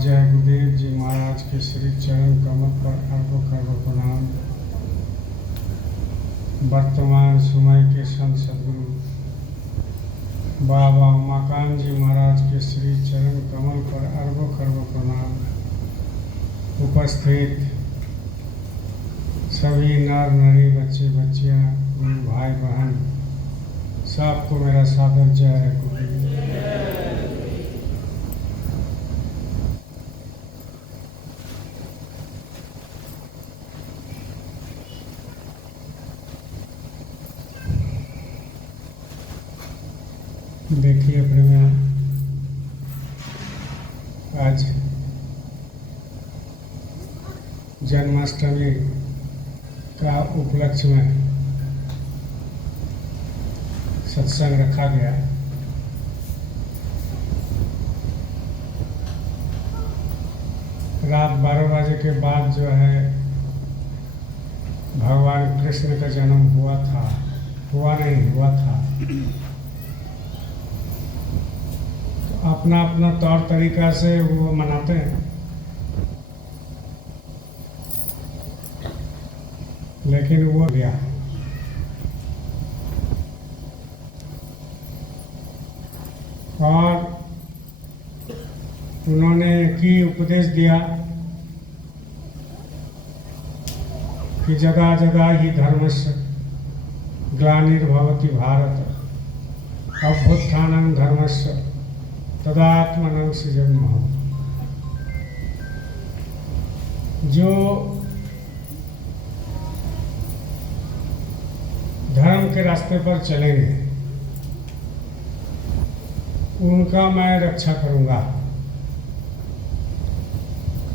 जय गुरुदेव जी महाराज के श्री चरण कमल पर अरबों करोड़ों प्रणाम। वर्तमान समय के संत सदगुरु बाबा उमाकांत जी महाराज के श्री चरण कमल पर अरबों करोड़ों प्रणाम। उपस्थित सभी नर नारी, बच्चे बच्चियाँ, गुरु भाई बहन, सबको मेरा सादर जय गुरुदेव। देखिए अपने में आज जन्माष्टमी का उपलक्ष्य में सत्संग रखा गया। रात 12 बजे के बाद जो है भगवान कृष्ण का जन्म हुआ था, हुआ था। अपना अपना तौर तरीका से वो मनाते हैं, लेकिन वो लिया और उन्होंने की उपदेश दिया कि जगह जगह ही धर्मस्य ग्लानिर्भवति भारत अभ्युत्थानं धर्मस्य तदात्मनं सृजन्मः। जो धर्म के रास्ते पर चलेंगे उनका मैं रक्षा करूंगा,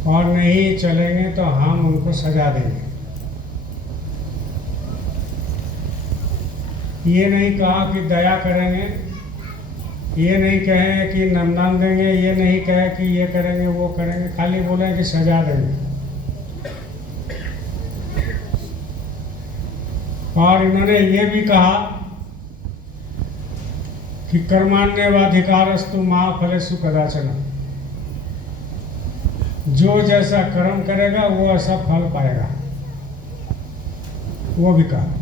और नहीं चलेंगे तो हम उनको सजा देंगे। ये नहीं कहा कि दया करेंगे, ये नहीं कहे कि नमदान देंगे, ये नहीं कहे कि ये करेंगे वो करेंगे, खाली बोले कि सजा देंगे। और इन्होंने ये भी कहा कि कर्माण्यवाधिकारस्तु मा फलेषु कदाचन। जो जैसा कर्म करेगा वो ऐसा फल पाएगा, वो भी कहा।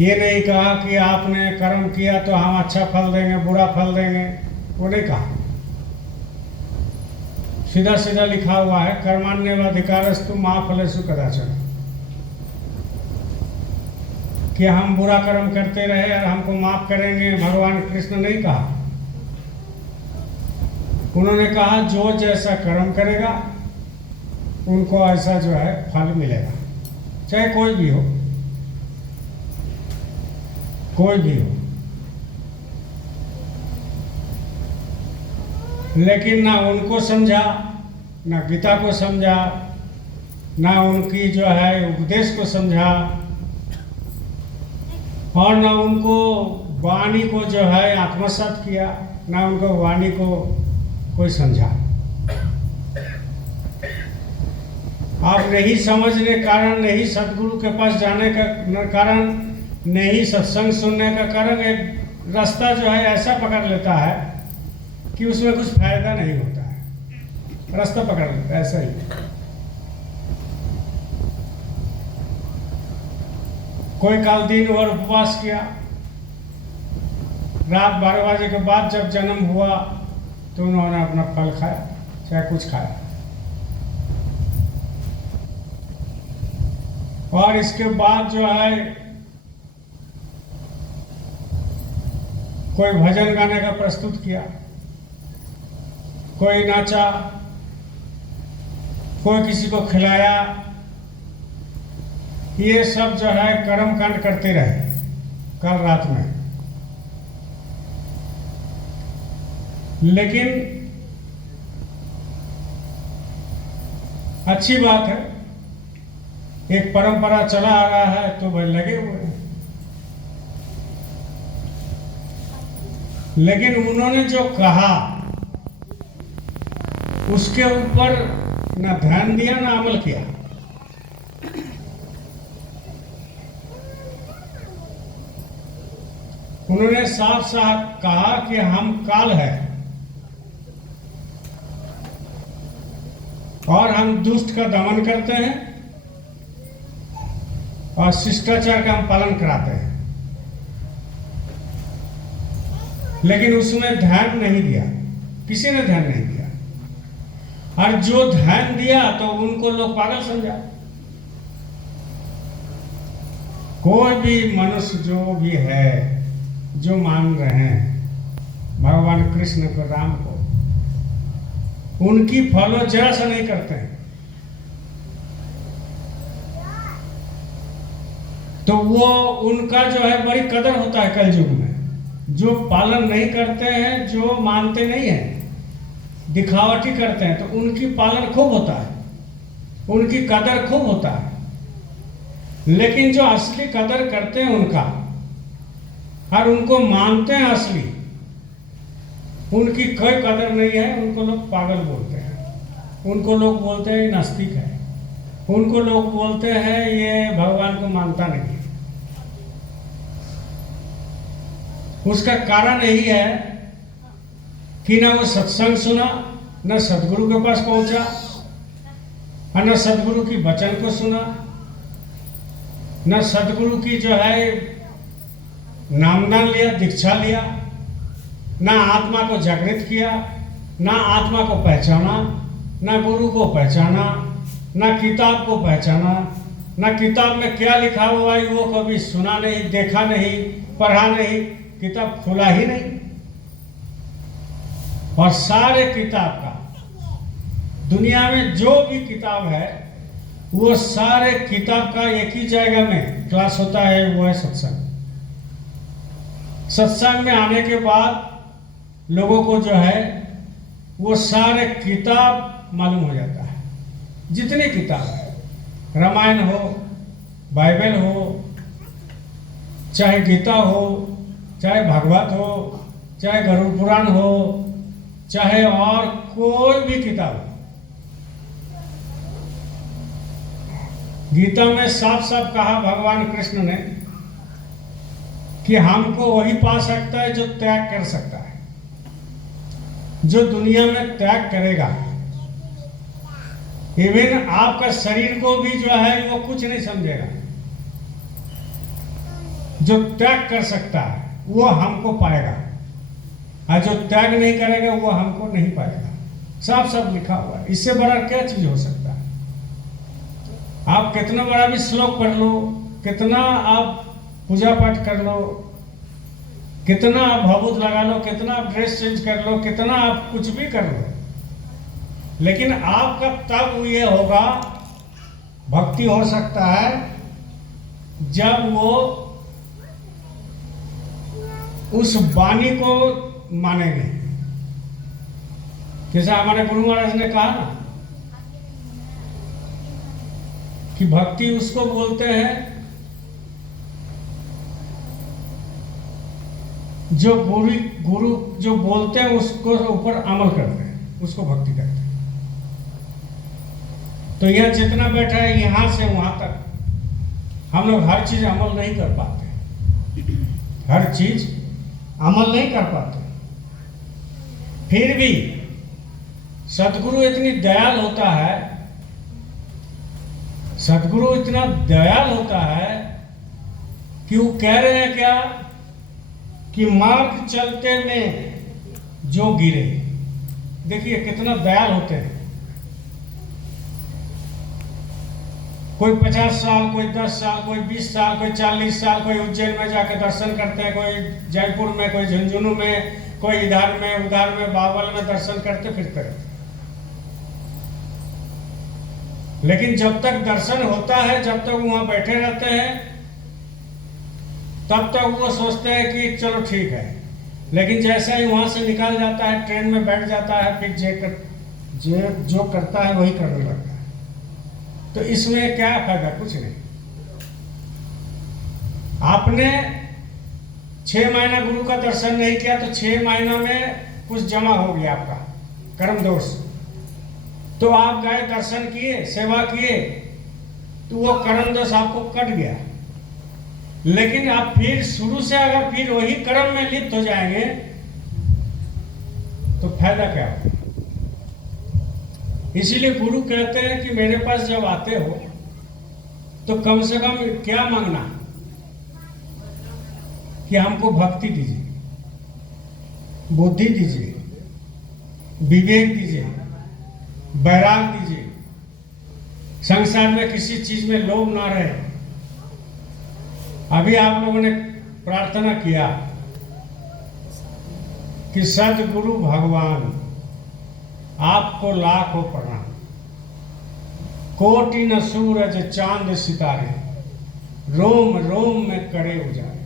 ये नहीं कहा कि आपने कर्म किया तो हम अच्छा फल देंगे, बुरा फल देंगे, वो नहीं कहा। सीधा सीधा लिखा हुआ है कर्माण्यवाधिकारस्तु मा फलेषु कदाचन, कि हम बुरा कर्म करते रहे और हमको माफ करेंगे, भगवान कृष्ण नहीं कहा। उन्होंने कहा जो जैसा कर्म करेगा उनको ऐसा जो है फल मिलेगा, चाहे कोई भी हो, कोई भी हो। लेकिन ना उनको समझा, ना गीता को समझा, ना उनकी जो है उपदेश को समझा, और ना उनको वाणी को जो है आत्मसात किया, ना उनको वाणी को कोई समझा। आप नहीं समझने कारण, नहीं सदगुरु के पास जाने का कारण, नहीं सत्संग सुनने का कारण एक रास्ता जो है ऐसा पकड़ लेता है कि उसमें कुछ फायदा नहीं होता है, रास्ता पकड़ लेता है ऐसा ही। कोई काल दिन और उपवास किया, रात 12 बजे के बाद जब जन्म हुआ तो उन्होंने अपना फल खाया, चाहे कुछ खाया। और इसके बाद जो है कोई भजन गाने का प्रस्तुत किया, कोई नाचा, कोई किसी को खिलाया, ये सब जो है कर्म कांड करते रहे कल रात में। लेकिन अच्छी बात है, एक परंपरा चला आ रहा है तो भाई लगे हुए हैं। लेकिन उन्होंने जो कहा उसके ऊपर ना ध्यान दिया ना अमल किया। उन्होंने साफ साफ कहा कि हम काल है और हम दुष्ट का दमन करते हैं और शिष्टाचार का हम पालन कराते हैं, लेकिन उसमें ध्यान नहीं दिया, किसी ने ध्यान नहीं दिया। और जो ध्यान दिया तो उनको लोग पागल समझा। कोई भी मनुष्य जो भी है, जो मान रहे हैं भगवान कृष्ण को, राम को, उनकी फॉलो जरा सा नहीं करते हैं, तो वो उनका जो है बड़ी कदर होता है कलयुग में। जो पालन नहीं करते हैं, जो मानते नहीं हैं, दिखावटी करते हैं, तो उनकी पालन खूब होता है, उनकी कदर खूब होता है। लेकिन जो असली कदर करते हैं उनका और उनको मानते हैं असली, उनकी कोई कदर नहीं है। उनको लोग पागल बोलते हैं, उनको लोग बोलते हैं नास्तिक है, उनको लोग बोलते हैं ये भगवान को मानता नहीं है। उसका कारण यही है कि ना वो सत्संग सुना, न सदगुरु के पास पहुंचा, और न सदगुरु की वचन को सुना, न सदगुरु की जो है नामदान लिया, दीक्षा लिया, ना आत्मा को जागृत किया, ना आत्मा को पहचाना, ना गुरु को पहचाना, ना किताब को पहचाना, ना किताब में क्या लिखा हुआ है वो कभी सुना नहीं, देखा नहीं, पढ़ा नहीं, किताब खुला ही नहीं। और सारे किताब का, दुनिया में जो भी किताब है वो सारे किताब का एक ही जगह में क्लास होता है, वो है सत्संग। सत्संग में आने के बाद लोगों को जो है वो सारे किताब मालूम हो जाता है, जितनी किताब है, रामायण हो, बाइबल हो, चाहे गीता हो, चाहे भागवत हो, चाहे गरुड़ पुराण हो, चाहे और कोई भी किताब हो। गीता में साफ साफ कहा भगवान कृष्ण ने कि हमको वही पा सकता है जो त्याग कर सकता है, जो दुनिया में त्याग करेगा। इवन आपका शरीर को भी जो है वो कुछ नहीं समझेगा। जो त्याग कर सकता है वो हमको पाएगा, और जो त्याग नहीं करेगा वो हमको नहीं पाएगा। साफ साफ लिखा हुआ है। इससे बड़ा क्या चीज हो सकता है? आप कितना बड़ा भी श्लोक पढ़ लो, कितना आप पूजा पाठ कर लो, कितना आप भभूत लगा लो, कितना आप ड्रेस चेंज कर लो, कितना आप कुछ भी कर लो, लेकिन आपका तब ये होगा, भक्ति हो सकता है जब वो उस वाणी को मानेंगे। जैसे हमारे गुरु महाराज ने कहा ना कि भक्ति उसको बोलते हैं जो गुरु जो बोलते हैं उसको ऊपर अमल करते हैं, उसको भक्ति कहते हैं। तो यह जितना बैठा है यहां से वहां तक हम लोग हर चीज अमल नहीं कर पाते, हर चीज अमल नहीं कर पाते। फिर भी सदगुरु इतनी दयाल होता है, सदगुरु इतना दयाल होता है कि वो कह रहे हैं क्या कि मार्ग चलते में जो गिरे। देखिए कितना दयाल होते हैं। कोई 50 साल, कोई 10 साल, कोई 20 साल, कोई 40 साल, कोई उज्जैन में जाकर दर्शन करते हैं, कोई जयपुर में, कोई झुंझुनू में, कोई इधर में उधर में बावल में दर्शन करते फिरते रहते। लेकिन जब तक दर्शन होता है, जब तक वहां बैठे रहते हैं, तब तक वो सोचते हैं कि चलो ठीक है। लेकिन जैसे ही वहां से निकल जाता है, ट्रेन में बैठ जाता है, फिर जो करता है वही करने लगता है। तो इसमें क्या फायदा? कुछ नहीं। आपने 6 महीना गुरु का दर्शन नहीं किया तो 6 महीना में कुछ जमा हो गया आपका कर्म दोष। तो आप गए, दर्शन किए, सेवा किए, तो वो कर्म दोष आपको कट गया। लेकिन आप फिर शुरू से अगर फिर वही कर्म में लिप्त हो जाएंगे तो फायदा क्या होगा। इसीलिए गुरु कहते हैं कि मेरे पास जब आते हो तो कम से कम क्या मांगना कि हमको भक्ति दीजिए, बुद्धि दीजिए, विवेक दीजिए, वैराग दीजिए, संसार में किसी चीज में लोभ ना रहे। अभी आप लोगों ने प्रार्थना किया कि सदगुरु भगवान आपको लाखों प्रणाम, कोटि न सूरज चांद सितारे, रोम रोम में करे उजाले।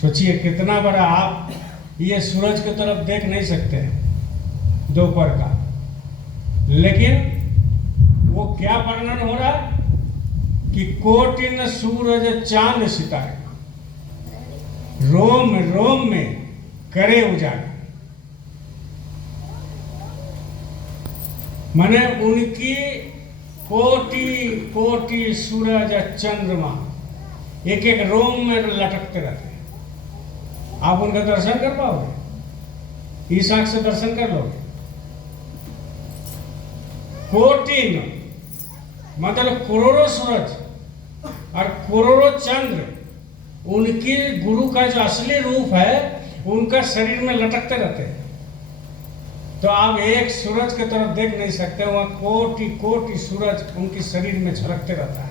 सोचिए कितना बड़ा, आप ये सूरज की तरफ देख नहीं सकते हैं दोपहर का, लेकिन वो क्या वर्णन हो रहा है कि कोटि न सूरज चांद सितारे, रोम रोम में करे उजाले। माने उनकी कोटि कोटि सूरज चंद्रमा एक एक रोम में लटकते रहते हैं। आप उनका दर्शन कर पाओगे? इस आंख से दर्शन कर लोगे? कोटि मतलब करोड़ों सूरज और करोड़ों चंद्र, उनकी गुरु का जो असली रूप है उनका शरीर में लटकते रहते हैं। तो आप एक सूरज की तरफ देख नहीं सकते, वह कोटि कोटि सूरज उनके शरीर में झलकते रहता है।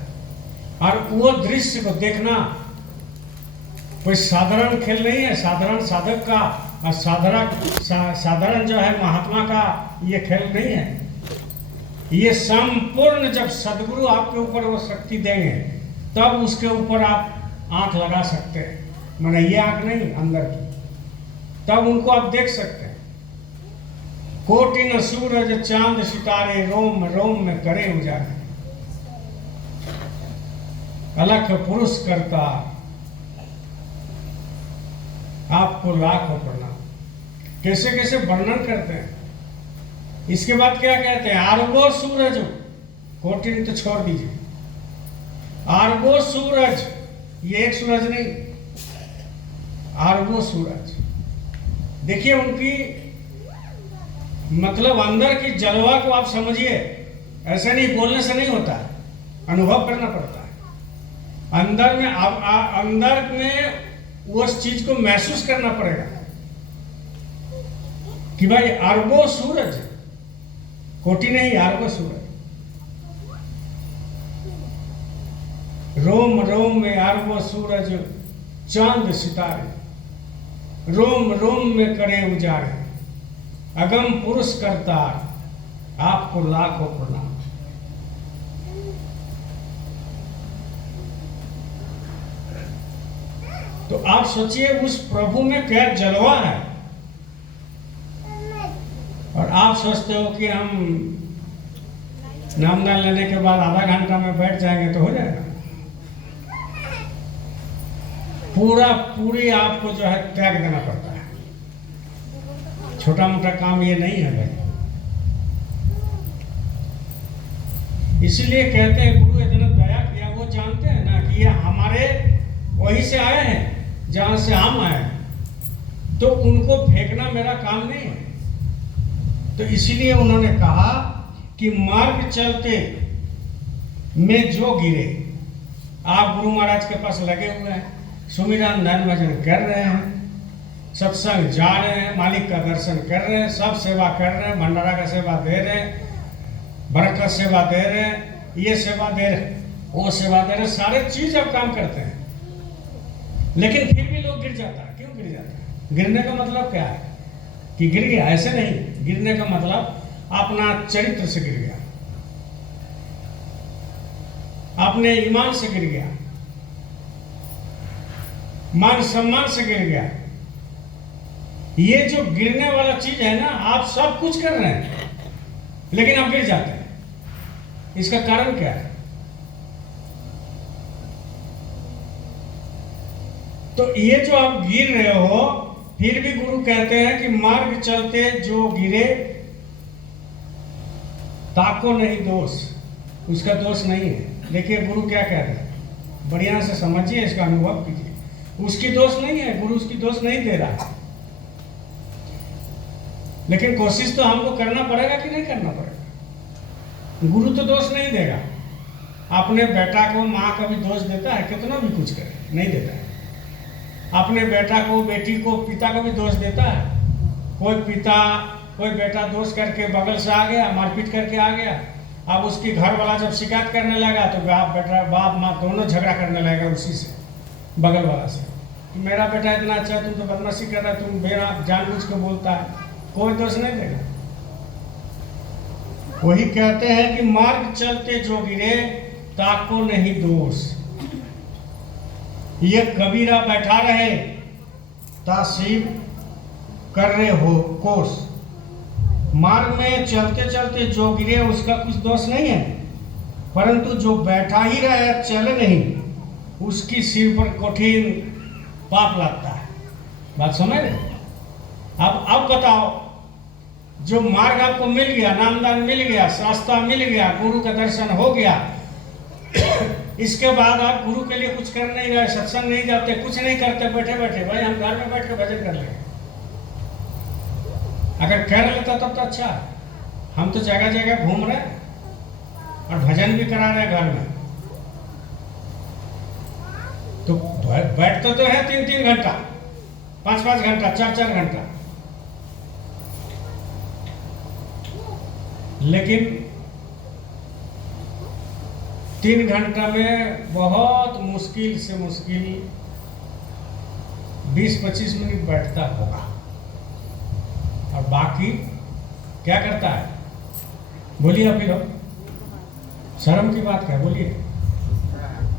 और वो दृश्य को देखना कोई साधारण खेल नहीं है, साधारण साधक का और साधारण जो है महात्मा का ये खेल नहीं है। ये संपूर्ण, जब सदगुरु आपके ऊपर वो शक्ति देंगे तब उसके ऊपर आप आंख लगा सकते हैं। मैंने ये आंख नहीं अंदर की, तब उनको आप देख सकते हैं। कोटि न सूरज चांद सितारे, रोम रोम में करे उजाले, अलख पुरुष करता आपको लाखों प्रणाम। कैसे कैसे वर्णन करते हैं। इसके बाद क्या कहते हैं? अरबों सूरज, कोटि तो छोड़ दीजिए, अरबों सूरज, ये एक सूरज नहीं, अरबों सूरज। देखिए उनकी मतलब अंदर की जलवा को आप समझिए। ऐसा नहीं, बोलने से नहीं होता है, अनुभव करना पड़ता है। अंदर में अंदर में उस चीज को महसूस करना पड़ेगा कि भाई अरबों सूरज, कोटि नहीं, अरबों सूरज, रोम रोम में अरबों सूरज चांद सितारे, रोम रोम में करे उजारे, अगम पुरुष करतार आपको लाखों प्रणाम। तो आप सोचिए उस प्रभु में क्या जलवा है। और आप सोचते हो कि हम नाम दान लेने के बाद आधा घंटा में बैठ जाएंगे तो हो जाएगा। पूरी आपको जो है त्याग देना पड़ता है। छोटा मोटा काम ये नहीं है भाई। इसलिए कहते हैं गुरु इतना दया किया, वो जानते हैं ना कि ये हमारे वहीं से आए हैं जहां से हम आए, तो उनको फेंकना मेरा काम नहीं है। तो इसीलिए उन्होंने कहा कि मार्ग चलते में जो गिरे, आप गुरु महाराज के पास लगे हुए हैं, सुमिरन ध्यान भजन कर रहे हैं, सत्संग जा रहे हैं, मालिक का दर्शन कर रहे हैं, सब सेवा कर रहे हैं, भंडारा का सेवा दे रहे हैं, बरकत सेवा दे रहे हैं, ये सेवा दे रहे हैं, वो सेवा दे रहे हैं, सारे चीज आप काम करते हैं। लेकिन फिर भी लोग गिर जाता है। क्यों गिर जाता है? गिरने का मतलब क्या है कि गिर गया, ऐसे नहीं। गिरने का मतलब अपना चरित्र से गिर गया, अपने ईमान से गिर गया, मान सम्मान से गिर गया। ये जो गिरने वाला चीज है ना, आप सब कुछ कर रहे हैं लेकिन आप गिर जाते हैं। इसका कारण क्या है? तो ये जो आप गिर रहे हो, फिर भी गुरु कहते हैं कि मार्ग चलते जो गिरे ताको नहीं दोष, उसका दोष नहीं है। देखिए गुरु क्या कह रहे हैं, बढ़िया से समझिए, इसका अनुभव कीजिए। उसकी दोष नहीं है, गुरु उसकी दोष नहीं दे रहा है, लेकिन कोशिश तो हमको करना पड़ेगा कि नहीं करना पड़ेगा। गुरु तो दोष नहीं देगा। अपने बेटा को माँ कभी दोष देता है? कितना भी कुछ करे नहीं देता है। अपने बेटा को, बेटी को, पिता को भी दोष देता है? कोई बेटा दोष करके बगल से आ गया, मारपीट करके आ गया, अब उसकी घर वाला जब शिकायत करने लगा तो बाप माँ दोनों झगड़ा करने लगेगा उसी से, बगल वाला से, कि मेरा बेटा इतना अच्छा है, तुम तो बदमाशी कर रहा है, तुम मेरा जानबूझ के बोलता है। कोई दोष नहीं देगा। वही कहते हैं कि मार्ग चलते जो गिरे ताको नहीं दोष, ये कबीरा बैठा रहे तासीब कर रहे हो कोस। मार्ग में चलते चलते जो गिरे उसका कुछ दोष नहीं है, परंतु जो बैठा ही रहे चले नहीं, उसकी सिर पर कठिन पाप लगता है। बात समझ रहे? अब बताओ, जो मार्ग आपको मिल गया, नामदान मिल गया, रास्ता मिल गया, गुरु का दर्शन हो गया, इसके बाद आप गुरु के लिए कुछ कर नहीं रहे, सत्संग नहीं जाते, कुछ नहीं करते, बैठे बैठे भाई हम घर में बैठ के भजन कर लेंगे। अगर कर लेता तब तो अच्छा। हम तो जगह जगह घूम रहे और भजन भी करा रहे घर में, तो बैठते तो है 3-3 घंटा, 5-5 घंटा, 4-4 घंटा, लेकिन 3 घंटा में बहुत मुश्किल से मुश्किल 20-25 मिनट बैठता होगा, और बाकी क्या करता है? बोलिए अभी लोग, शर्म की बात क्या, बोलिए।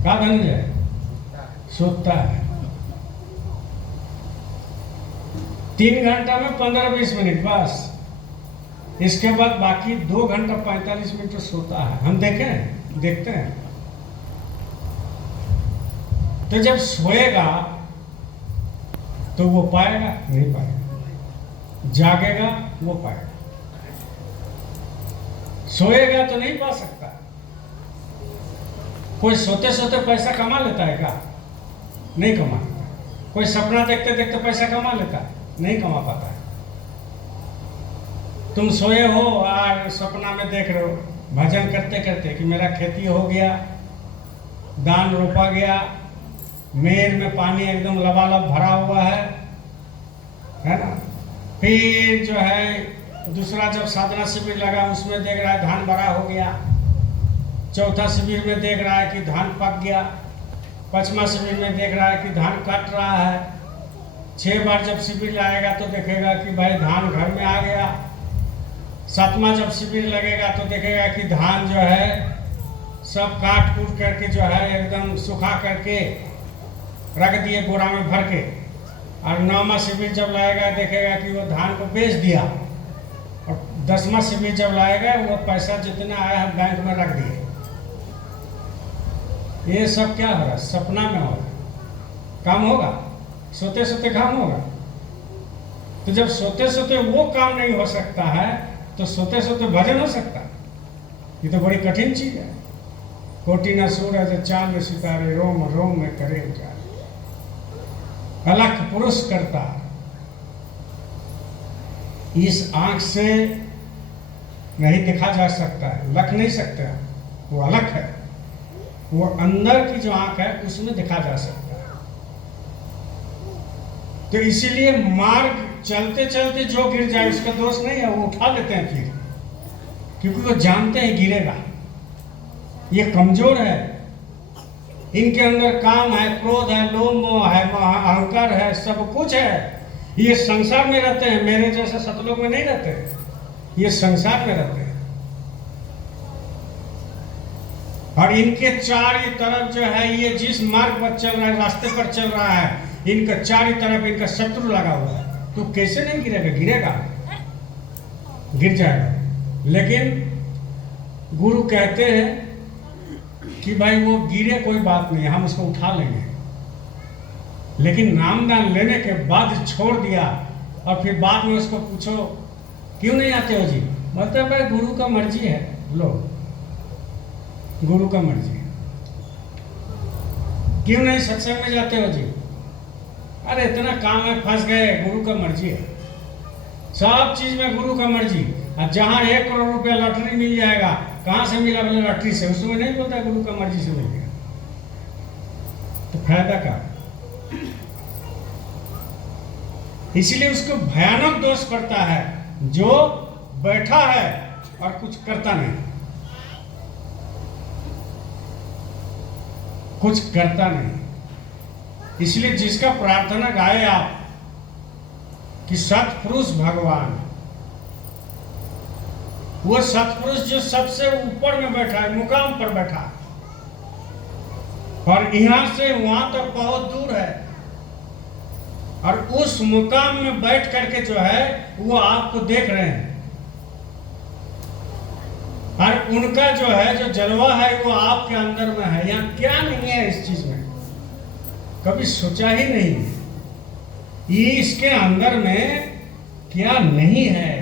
क्या धनंजय? सोता है। 3 घंटा में 15-20 मिनट बस, इसके बाद बाकी 2 घंटा 45 मिनट तो सोता है। हम देखते हैं। तो जब सोएगा तो वो पाएगा? नहीं पाएगा। जागेगा वो पाएगा, सोएगा तो नहीं पा सकता। कोई सोते सोते पैसा कमा लेता है क्या? नहीं कमा लेता। कोई सपना देखते देखते पैसा कमा लेता है? नहीं कमा पाता है। तुम सोए हो और सपना में देख रहे हो भजन करते करते कि मेरा खेती हो गया, धान रोपा गया, मेर में पानी एकदम लबालब भरा हुआ है ना। फिर जो है दूसरा जब साधना शिविर लगा उसमें देख रहा है धान बड़ा हो गया, चौथा शिविर में देख रहा है कि धान पक गया, 5वां शिविर में देख रहा है कि धान कट रहा है, 6 बार जब शिविर लाएगा तो देखेगा कि भाई धान घर में आ गया, 7वां जब शिविर लगेगा तो देखेगा कि धान जो है सब काट कूट करके जो है एकदम सुखा करके रख दिए बोरा में भर के, और 9वां शिविर जब लाएगा देखेगा कि वो धान को बेच दिया, और 10वां शिविर जब लाएगा वो पैसा जितना आया है बैंक में रख दिए। ये सब क्या हो रहा है? सपना में हो रहा है। काम होगा? सोते सोते काम होगा? तो जब सोते सोते वो काम नहीं हो सकता है तो सोते सोते भजन हो सकता है? ये तो बड़ी कठिन चीज है। कोटि न सूरज चांद सितारे रोम रोम में करे उजाले, अलख पुरुष करता। इस आंख से नहीं देखा जा सकता है, लख नहीं सकता, वो अलग है। वो अंदर की जो आंख है उसमें देखा जा सकता है। तो इसीलिए मार्ग चलते चलते जो गिर जाए उसका दोष नहीं है, वो उठा लेते हैं फिर, क्योंकि वो जानते हैं गिरेगा। ये कमजोर है, इनके अंदर काम है, क्रोध है, लोभ मोह है, अहंकार है, सब कुछ है। ये संसार में रहते हैं, मेरे जैसे सतलोक में नहीं रहते, ये संसार में रहते हैं। और इनके चारों तरफ जो है, ये जिस मार्ग पर चल रहा है, रास्ते पर चल रहा है, इनका चारों तरफ इनका शत्रु लगा हुआ है। तो कैसे नहीं गिरेगा? गिरेगा, गिर जाएगा। लेकिन गुरु कहते हैं कि भाई वो गिरे कोई बात नहीं, हम उसको उठा लेंगे। लेकिन नामदान लेने के बाद छोड़ दिया और फिर बाद में उसको पूछो क्यों नहीं आते हो जी, बोलते हैं भाई गुरु का मर्जी है। लो, गुरु का मर्जी है। क्यों नहीं सत्संग में जाते हो जी? अरे इतना काम है, फंस गए, गुरु का मर्जी है, सब चीज में गुरु का मर्जी। अब जहां 1 करोड़ रुपया लॉटरी मिल जाएगा, कहां से मिला? बोले लॉटरी से। उसमें नहीं बोलता गुरु का मर्जी से मिल गया, तो फायदा का? इसलिए उसको भयानक दोष पड़ता है जो बैठा है और कुछ करता नहीं, कुछ करता नहीं। इसलिए जिसका प्रार्थना गाए आप कि सत्पुरुष भगवान, वो सत्पुरुष जो सबसे ऊपर में बैठा है, मुकाम पर बैठा है, और यहां से वहां तक बहुत दूर है, और उस मुकाम में बैठ करके जो है वो आपको देख रहे हैं, और उनका जो है जो जलवा है वो आपके अंदर में है। यहाँ क्या नहीं है इस चीज में? कभी सोचा ही नहीं ये इसके अंदर में क्या नहीं है।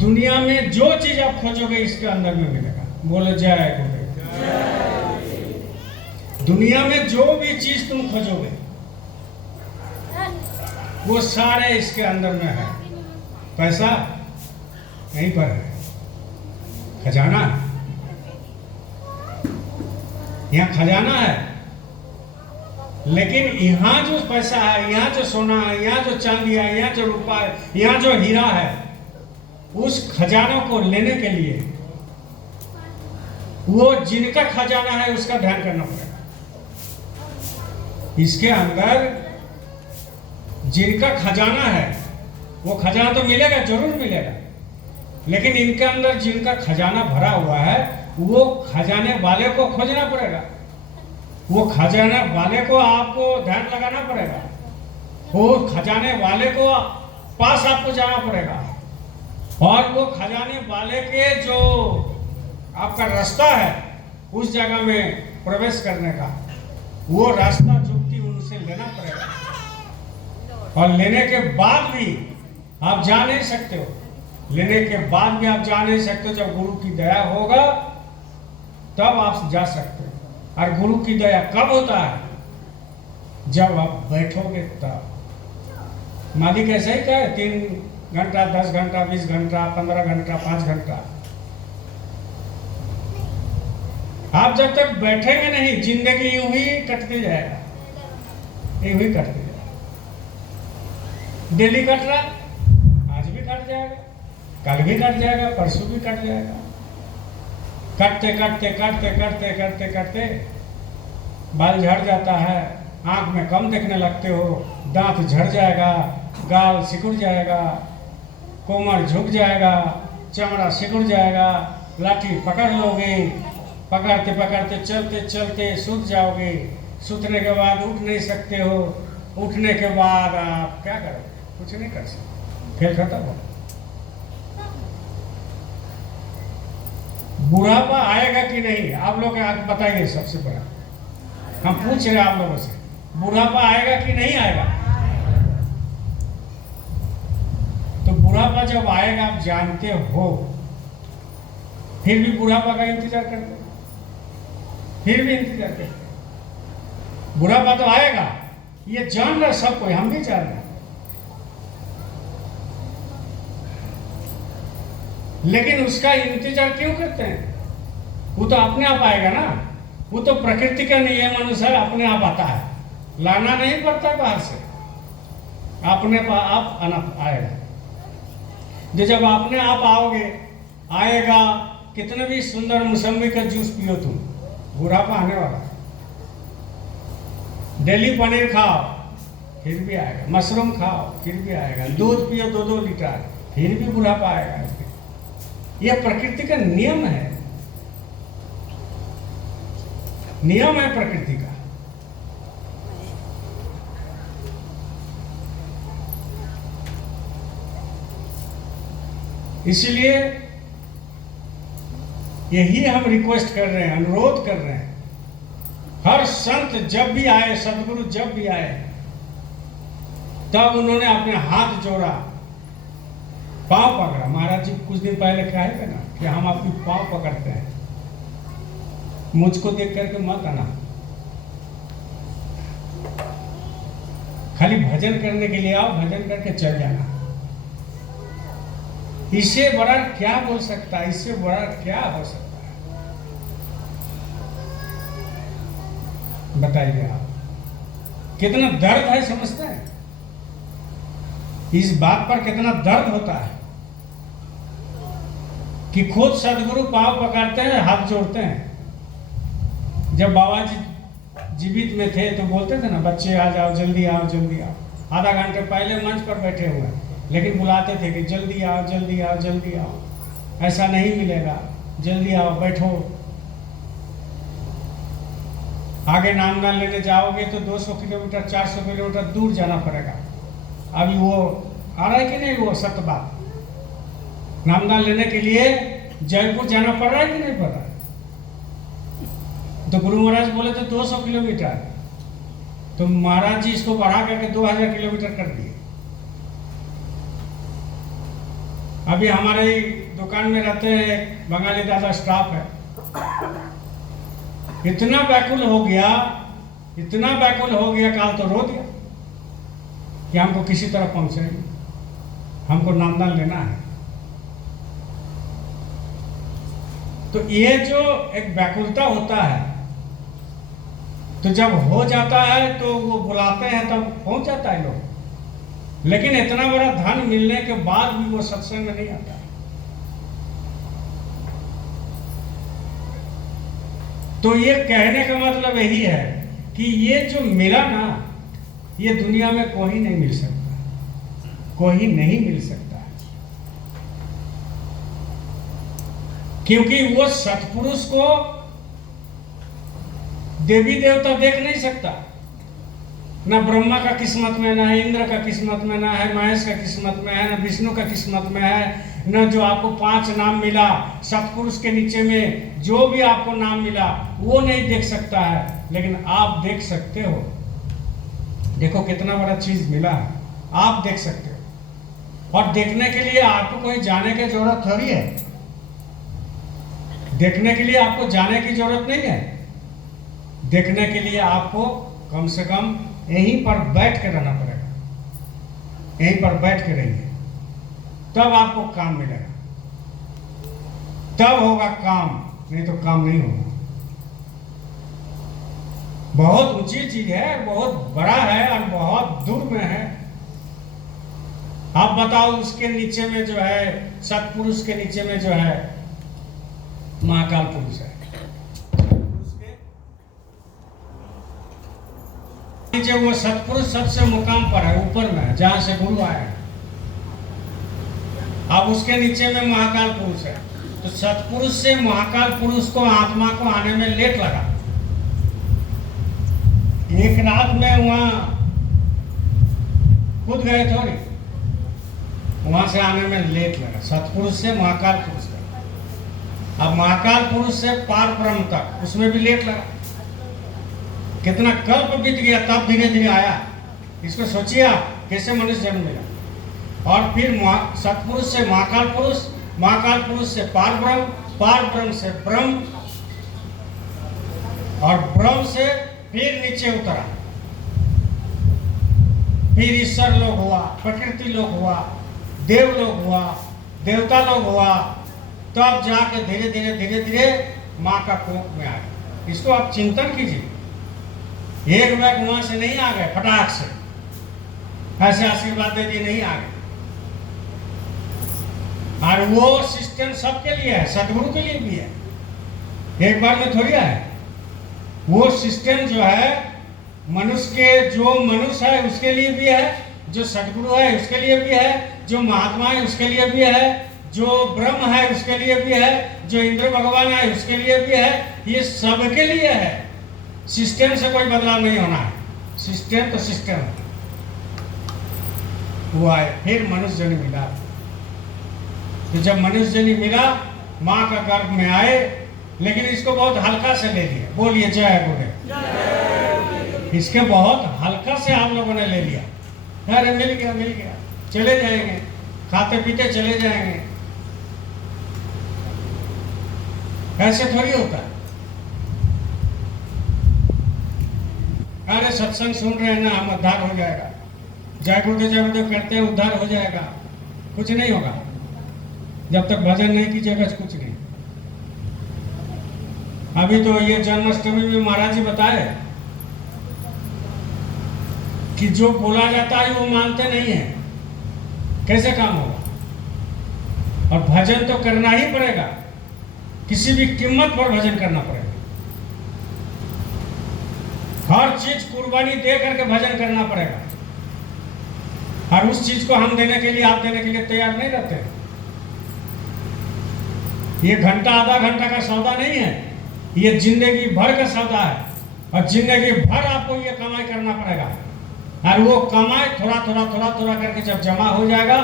दुनिया में जो चीज आप खोजोगे इसके अंदर में मिलेगा। बोले जय गुरुदेव। दुनिया में जो भी चीज तुम खोजोगे वो सारे इसके अंदर में है। पैसा यहीं पर है, खजाना है, यहाँ खजाना है। लेकिन यहाँ जो पैसा है, यहाँ जो सोना है, यहाँ जो चांदी है, यहाँ जो रुपया है, यहाँ जो हीरा है, उस खजानों को लेने के लिए वो जिनका खजाना है उसका ध्यान करना पड़ेगा। इसके अंदर जिनका खजाना है वो खजाना तो मिलेगा, जरूर मिलेगा, लेकिन इनके अंदर जिनका खजाना भरा हुआ है वो खजाने वाले को खोजना पड़ेगा। वो खजाने वाले को आपको ध्यान लगाना पड़ेगा। वो खजाने वाले को पास आपको जाना पड़ेगा, और वो खजाने वाले के जो आपका रास्ता है उस जगह में प्रवेश करने का, वो रास्ता जुक्ति उनसे लेना पड़ेगा। और लेने के बाद भी आप जा नहीं सकते हो, लेने के बाद भी आप जा नहीं सकते हो। जब गुरु की दया होगा तब आप जा सकते हो। और गुरु की दया कब होता है? जब आप बैठोगे तब। मालिक ऐसा ही कहे 3 घंटा, 10 घंटा, 20 घंटा, 15 घंटा, 5 घंटा। आप जब तक बैठेंगे नहीं, जिंदगी यूं ही कटती जाएगा, यूं ही कटती जाएगा। डेली कट रहा, आज भी कट जाएगा, कल भी कट जाएगा, परसों भी कट जाएगा। कटते कटते कटते कटते कटते कटते बाल झड़ जाता है, आंख में कम देखने लगते हो, दांत झड़ जाएगा, गाल सिकुड़ जाएगा, कोमर झुक जाएगा, चमड़ा सिकुड़ जाएगा, लाठी पकड़ लोगे, पकड़ते पकड़ते चलते चलते सूत जाओगे। सूतने के बाद उठ नहीं सकते हो, उठने के बाद आप क्या करोगे? कुछ नहीं कर सकते, खेल खत्म हो। बुढ़ापा आएगा कि नहीं? आप लोग बताइए। सबसे बड़ा हम पूछ रहे हैं आप लोगों से, बुढ़ापा आएगा कि नहीं आएगा? तो बुढ़ापा जब आएगा आप जानते हो, फिर भी बुढ़ापा का इंतजार करते, फिर भी इंतजार करते। बुढ़ापा तो आएगा, ये जान रहा सब कोई, हम भी जान रहे हैं, लेकिन उसका इंतजार क्यों करते हैं? वो तो अपने आप आएगा ना। वो तो प्रकृति का नियम अनुसार अपने आप आता है, लाना नहीं पड़ता बाहर से, अपने आप आएगा। जो जब अपने आप आओगे, आएगा, कितने भी सुंदर मौसमी का जूस पियो तुम, बुढ़ापा आने वाला। डेली पनीर खाओ फिर भी आएगा, मशरूम खाओ फिर भी आएगा, दूध पियो 2-2 लीटर फिर भी बुढ़ापा आएगा। यह प्रकृति का नियम है, नियम है प्रकृति का। इसलिए यही हम रिक्वेस्ट कर रहे हैं, अनुरोध कर रहे हैं। हर संत जब भी आए, सदगुरु जब भी आए, तब उन्होंने अपने हाथ जोड़ा, पांव पकड़ा। महाराज जी कुछ दिन पहले कहे थे ना कि हम आपकी पांव पकड़ते हैं, मुझको देख करके मत आना, खाली भजन करने के लिए आओ, भजन करके चल जाना। इससे बड़ा क्या बोल सकता है, इससे बड़ा क्या हो सकता है, बताइए आप। कितना दर्द है, समझते हैं इस बात पर कितना दर्द होता है कि खुद सदगुरु पांव पकड़ते हैं, हाथ जोड़ते हैं। जब बाबा जी जीवित में थे तो बोलते थे ना, बच्चे आ जाओ, जल्दी आओ, जल्दी आओ। आधा घंटे पहले मंच पर बैठे हुए हैं, लेकिन बुलाते थे कि जल्दी आओ, जल्दी आओ, जल्दी आओ, ऐसा नहीं मिलेगा, जल्दी आओ, बैठो। आगे नामदान लेने जाओगे तो 200 किलोमीटर 400 किलोमीटर दूर जाना पड़ेगा। अभी वो आ रहा है कि नहीं, वो सत्य बात। नामदान लेने के लिए जयपुर जाना पड़ रहा है कि नहीं पड़ रहा है? तो गुरु महाराज बोले थे 200 किलोमीटर, तो महाराज जी इसको बढ़ा करके 2000 किलोमीटर कर दिए। अभी हमारे दुकान में रहते हैं बंगाली दादा, स्टाफ है, इतना व्याकुल हो गया, इतना व्याकुल हो गया, काल तो रो दिया कि हमको किसी तरह पहुंचाइए, हमको नामदान लेना है। तो ये जो एक व्याकुलता होता है, तो जब हो जाता है तो वो बुलाते हैं तब पहुंच जाता है लोग। लेकिन इतना बड़ा धन मिलने के बाद भी वो सत्संग में नहीं आता है। तो ये कहने का मतलब यही है कि ये जो मिला ना, ये दुनिया में कोई नहीं मिल सकता, कोई नहीं मिल सकता, क्योंकि वो सत्पुरुष को देवी देवता देख नहीं सकता। ना ब्रह्मा का किस्मत में, ना इंद्र का किस्मत में, ना है महेश का किस्मत में है, ना विष्णु का किस्मत में है, न जो आपको 5 नाम मिला सत्पुरुष के नीचे में, जो भी आपको नाम मिला वो नहीं देख सकता है, लेकिन आप देख सकते हो। देखो कितना बड़ा चीज मिला है, आप देख सकते हो। और देखने के लिए आपको कोई जाने की जरूरत थोड़ी है, देखने के लिए आपको जाने की जरूरत नहीं है। देखने के लिए आपको कम से कम यहीं पर बैठ के रहना पड़ेगा, यहीं पर बैठ के रहिए, तब आपको काम मिलेगा, तब होगा काम, नहीं तो काम नहीं होगा। बहुत ऊंची चीज है, बहुत बड़ा है और बहुत दूर में है। आप बताओ, उसके नीचे में जो है, सत्पुरुष के नीचे में जो है महाकाल पुरुष है, नीचे वो सत्पुरुष सबसे मुकाम पर है, ऊपर में है, जहां से गुरु आए। अब उसके नीचे में महाकाल पुरुष है। तो सत्पुरुष से महाकाल पुरुष को, आत्मा को आने में लेट लगा। एक रात में वहां कूद गए थोड़ी, वहां से आने में लेट लगा, सत्पुरुष से महाकाल पुरुष तक। अब महाकाल पुरुष से पार ब्रह्म तक, उसमें भी लेट लगा। कितना कल्प बीत गया, तब धीरे धीरे आया। इसको सोचिए आप, कैसे मनुष्य जन्म मिला। और फिर सत्पुरुष से महाकाल पुरुष, महाकाल पुरुष से पार ब्रह्म से ब्रह्म, और ब्रह्म से फिर नीचे उतरा, फिर ईश्वर लोग हुआ, प्रकृति लोग हुआ, देव लोग हुआ, देवता लोग हुआ, तब जाके धीरे धीरे धीरे धीरे माँ का कोख में आ गए। इसको आप चिंतन कीजिए। एक बैग वहां से नहीं आ गए फटाक से, ऐसे आशीर्वाद दे दिए, नहीं आ गए। और वो सिस्टम सबके लिए है, सदगुरु के लिए भी है, एक बार में थोड़ी है। वो सिस्टम जो है मनुष्य के, जो मनुष्य है उसके लिए भी है, जो सदगुरु है उसके लिए भी है, जो महात्मा है उसके लिए भी है, जो ब्रह्म है उसके लिए भी है, जो इंद्र भगवान है उसके लिए भी है। ये सबके लिए है। सिस्टम से कोई बदलाव नहीं होना है, सिस्टम तो सिस्टम है। वो आए, फिर मनुष्य जन्म मिला। तो जब मनुष्य जन्म मिला, माँ का गर्भ में आए, लेकिन इसको बहुत हल्का से ले लिया। बोलिए जय बोले। इसके बहुत हल्का से आप लोगों ने ले लिया। अरे मिल गया, चले जाएंगे, खाते पीते चले जाएंगे। ऐसे थोड़ी होता है। अरे सत्संग सुन रहे हैं ना, हम उद्धार हो जाएगा। जय गुरुदेव करते हैं उद्धार हो जाएगा, कुछ नहीं होगा। जब तक भजन नहीं कीजिएगा कुछ नहीं। अभी तो ये जन्माष्टमी में महाराज जी बताए कि जो बोला जाता है वो मानते नहीं है, कैसे काम होगा। और भजन तो करना ही पड़ेगा, किसी भी कीमत पर भजन करना पड़ेगा। हर चीज कुर्बानी दे करके भजन करना पड़ेगा। और उस चीज को हम देने के लिए, आप देने के लिए तैयार नहीं रहते। ये घंटा आधा घंटा का सौदा नहीं है, ये जिंदगी भर का सौदा है। और जिंदगी भर आपको ये कमाई करना पड़ेगा। और वो कमाई थोड़ा थोड़ा थोड़ा थोड़ा करके जब जमा हो जाएगा,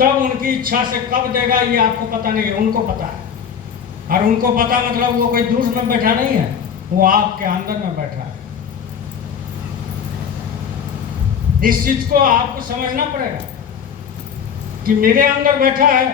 तब उनकी इच्छा से कब देगा ये आपको पता नहीं है, उनको पता है। और उनको पता मतलब वो कोई दूर में बैठा नहीं है, वो आपके अंदर में बैठा है। इस चीज को आपको समझना पड़ेगा कि मेरे अंदर बैठा है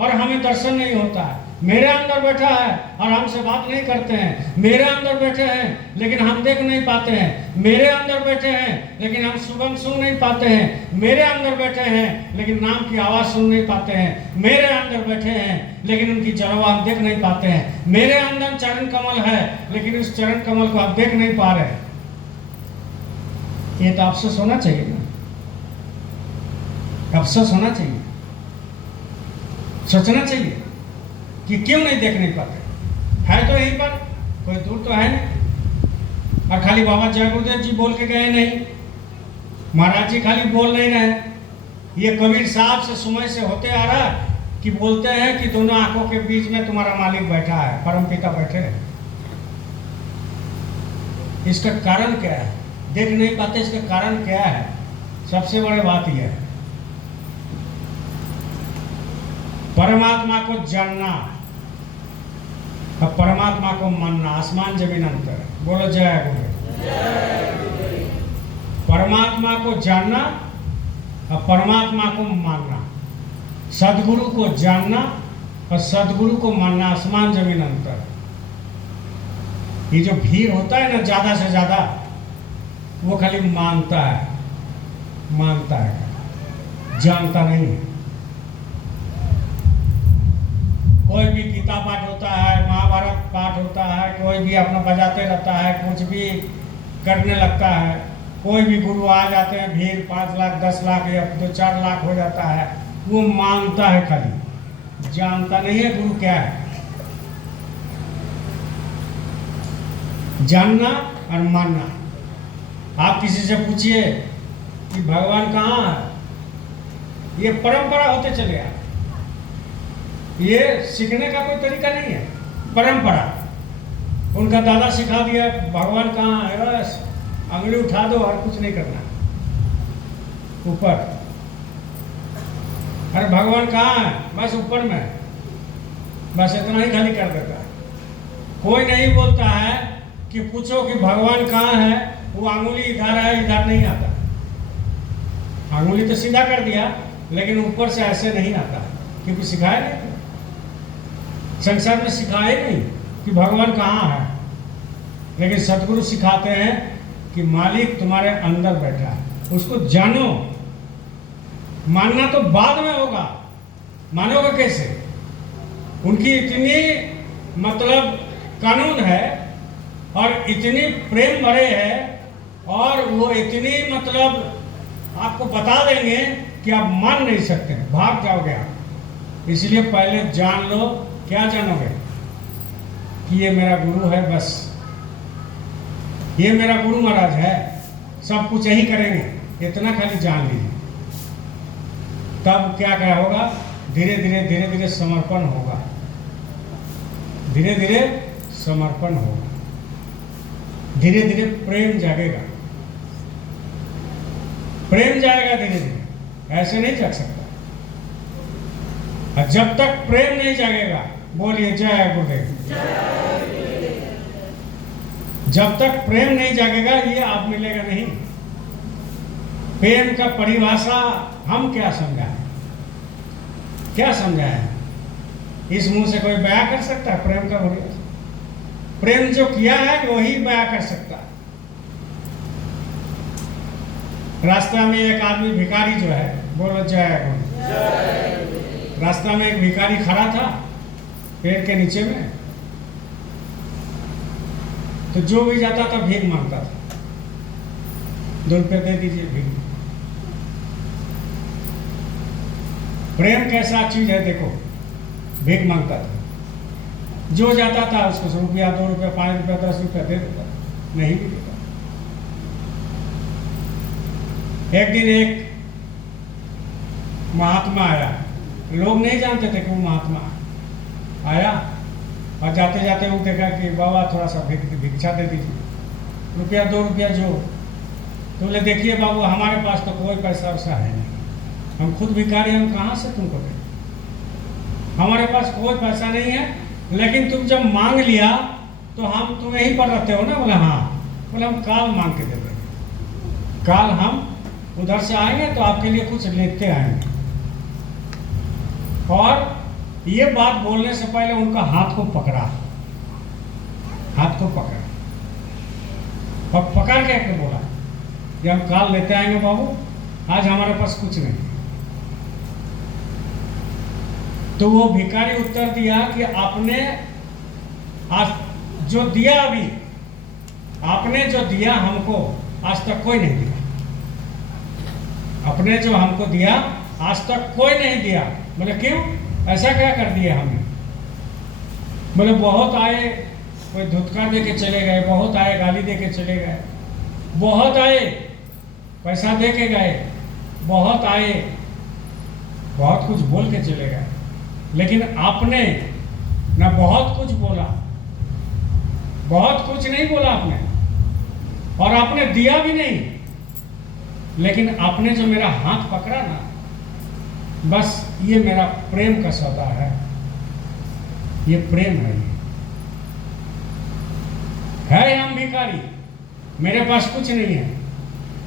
और हमें दर्शन नहीं होता है। मेरे अंदर बैठा है और हमसे बात नहीं करते हैं। मेरे अंदर बैठे हैं लेकिन हम देख नहीं पाते हैं। मेरे अंदर बैठे हैं लेकिन हम सुगंध सुन नहीं पाते हैं। मेरे अंदर बैठे हैं लेकिन नाम की आवाज़ सुन नहीं पाते हैं। मेरे अंदर बैठे हैं लेकिन उनकी जलवा हम देख नहीं पाते हैं। मेरे अंदर चरण कमल है लेकिन उस चरण कमल को आप देख नहीं पा रहे हैं। ये तो अफसोस होना चाहिए ना, अफसोस होना चाहिए, सोचना चाहिए कि क्यों नहीं देख नहीं पाते। है तो यहीं पर, कोई दूर तो है नहीं। और खाली बाबा जय गुरुदेव जी बोल के गए नहीं, महाराज जी खाली बोल नहीं रहे। ये कबीर साहब से समय से होते आ रहा कि बोलते हैं कि दोनों आंखों के बीच में तुम्हारा मालिक बैठा है, परम पिता बैठे हैं। इसका कारण क्या है? देख नहीं पाते, इसका कारण क्या है? सबसे बड़ी बात यह है, परमात्मा को जानना और परमात्मा को मानना, आसमान जमीन अंतर है। बोलो जय गुरुदेव। परमात्मा को जानना और परमात्मा को मानना, सदगुरु को जानना और सदगुरु को मानना, आसमान जमीन अंतर। ये जो भीड़ होता है ना ज्यादा से ज्यादा, वो खाली मानता है, मानता है, जानता नहीं है। कोई भी गीता पाठ होता है, महाभारत पाठ होता है, कोई भी अपना बजाते रहता है, कुछ भी करने लगता है। कोई भी गुरु आ जाते हैं, भीड़ 5 लाख 10 लाख या 2-4 लाख हो जाता है, वो मानता है, खाली जानता नहीं है गुरु क्या है। जानना और मानना। आप किसी से पूछिए कि भगवान कहाँ है, ये परंपरा होते चले आ, ये सीखने का कोई तरीका नहीं है, परंपरा। उनका दादा सिखा दिया भगवान कहाँ है, बस अंगुली उठा दो और कुछ नहीं करना ऊपर। अरे भगवान कहाँ है, बस ऊपर में, बस इतना ही खाली कर देता है। कोई नहीं बोलता है कि पूछो कि भगवान कहाँ है, वो अंगुली इधर है, इधर नहीं आता। अंगुली तो सीधा कर दिया लेकिन ऊपर से ऐसे नहीं आता, क्योंकि सिखाया नहीं, संसार में सिखाए नहीं कि भगवान कहाँ है। लेकिन सतगुरु सिखाते हैं कि मालिक तुम्हारे अंदर बैठा है, उसको जानो। मानना तो बाद में होगा, मानोगे कैसे? उनकी इतनी मतलब कानून है और इतनी प्रेम भरे है और वो इतनी मतलब आपको बता देंगे कि आप मान नहीं सकते, भाग जाओगे आप। इसलिए पहले जान लो। क्या जानोगे? कि ये मेरा गुरु है, बस ये मेरा गुरु महाराज है, सब कुछ यही करेंगे, इतना खाली जान लीजिए। तब क्या क्या होगा? धीरे धीरे धीरे धीरे समर्पण होगा, धीरे धीरे समर्पण होगा, धीरे धीरे प्रेम जागेगा, प्रेम जाएगा धीरे धीरे, ऐसे नहीं जाग सकता। और जब तक प्रेम नहीं जागेगा, बोलिए जय गुरुदेव। जब तक प्रेम नहीं जागेगा ये आप मिलेगा नहीं। प्रेम का परिभाषा हम क्या समझाएं, क्या समझाएं? इस मुंह से कोई बयां कर सकता है प्रेम का परिभाषा? प्रेम जो किया है वही बयां कर सकता है। रास्ता में एक आदमी भिखारी जो है, बोलो जय गुरु। रास्ता में एक भिखारी खड़ा था पेड़ के नीचे में, तो जो भी जाता था भीख मांगता था, 2 रुपये दे दीजिए भीख। प्रेम कैसा चीज है देखो, भीख मांगता था, जो जाता था उसको रुपया 2 रुपया 5 रुपया 10 रुपया दे देता, नहीं भी देता। एक दिन एक महात्मा आया, लोग नहीं जानते थे कि वो महात्मा आया, और जाते जाते वो देखा कि बाबा थोड़ा सा भिक्षा दे दीजिए, रुपया 2 रुपया जो। तो बोले देखिए बाबू, हमारे पास तो कोई पैसा वैसा है नहीं, हम खुद भिखारी, हम कहाँ से तुमको दें, हमारे पास कोई पैसा नहीं है, लेकिन तुम जब मांग लिया तो हम तुम यहीं पर रहते हो ना। बोले हाँ। बोले हम काल मांग के दे देंगे, काल हम उधर से आएंगे तो आपके लिए कुछ लेते आएंगे। और ये बात बोलने से पहले उनका हाथ को पकड़ा, हाथ को पकड़ा और पकड़ के बोला कि हम काल लेते आएंगे बाबू, आज हमारे पास कुछ नहीं। तो वो भिखारी उत्तर दिया कि आपने आज जो दिया, अभी आपने जो दिया हमको आज तक कोई नहीं दिया, आपने जो हमको दिया आज तक कोई नहीं दिया। बोले क्यों, ऐसा क्या कर दिया हमने? बोले बहुत आए, कोई धुतकार दे के चले गए, बहुत आए गाली दे के चले गए, बहुत आए पैसा दे के गए, बहुत आए बहुत कुछ बोल के चले गए, लेकिन आपने ना बहुत कुछ बोला, बहुत कुछ नहीं बोला आपने, और आपने दिया भी नहीं, लेकिन आपने जो मेरा हाथ पकड़ा ना, बस ये मेरा प्रेम का सौदा है, ये प्रेम है। ये है हम भिखारी, मेरे पास कुछ नहीं है,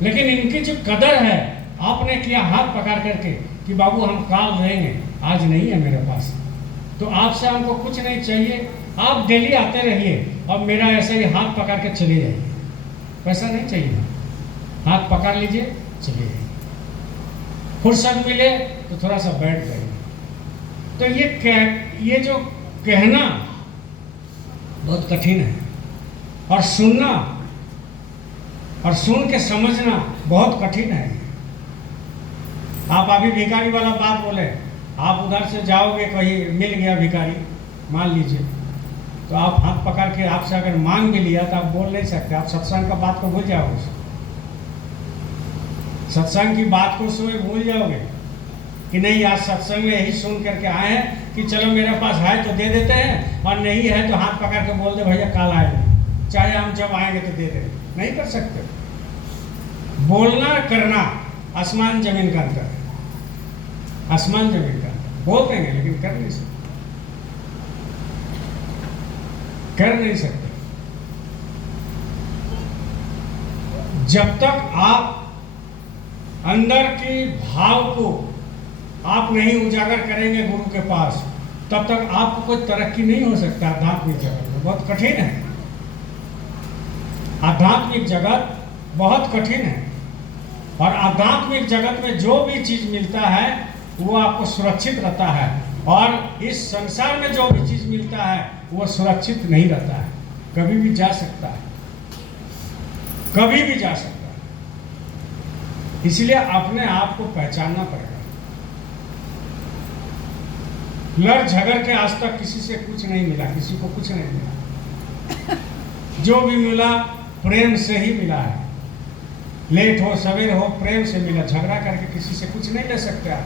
लेकिन इनकी जो कदर है आपने किया हाथ पकड़ करके कि बाबू हम काल लेंगे, आज नहीं है मेरे पास, तो आपसे हमको कुछ नहीं चाहिए, आप डेली आते रहिए और मेरा ऐसे ही हाथ पकड़ के चले जाइए, पैसा नहीं चाहिए, हाथ पकड़ लीजिए चले जाइए, फुर्सत मिले तो थोड़ा सा बैठ जाइए। तो ये जो कहना बहुत कठिन है, और सुनना और सुन के समझना बहुत कठिन है। आप अभी भिखारी वाला बात बोले, आप उधर से जाओगे, कहीं मिल गया भिखारी मान लीजिए, तो आप हाथ पकड़ के आपसे अगर मांग भी लिया तो आप बोल नहीं सकते, आप सत्संग का बात को भूल जाओगे, सत्संग की बात को सुबह भूल जाओगे कि नहीं आज सत्संग में यही सुन करके आए हैं कि चलो मेरे पास है तो दे देते हैं, और नहीं है तो हाथ पकड़ के बोल दे भैया काल आएंगे, चाहे हम जब आएंगे तो दे देंगे। नहीं कर सकते। बोलना करना आसमान जमीन का अंतर है, आसमान जमीन का अंतर। बोल देंगे लेकिन कर नहीं सकते, कर नहीं सकते। जब तक आप अंदर की भाव को आप नहीं उजागर करेंगे गुरु के पास, तब तक आपको कोई तरक्की नहीं हो सकता। आध्यात्मिक जगत में बहुत कठिन है, आध्यात्मिक जगत बहुत कठिन है, और आध्यात्मिक जगत में जो भी चीज मिलता है वो आपको सुरक्षित रहता है, और इस संसार में जो भी चीज मिलता है वो सुरक्षित नहीं रहता है, कभी भी जा सकता है, कभी भी जा सकता है। इसलिए अपने आप को पहचानना पड़ेगा। लड़ झगड़ के आज तक किसी से कुछ नहीं मिला, किसी को कुछ नहीं मिला, जो भी मिला प्रेम से ही मिला है। लेट हो सवेर हो प्रेम से मिला, झगड़ा करके किसी से कुछ नहीं ले सकते आप।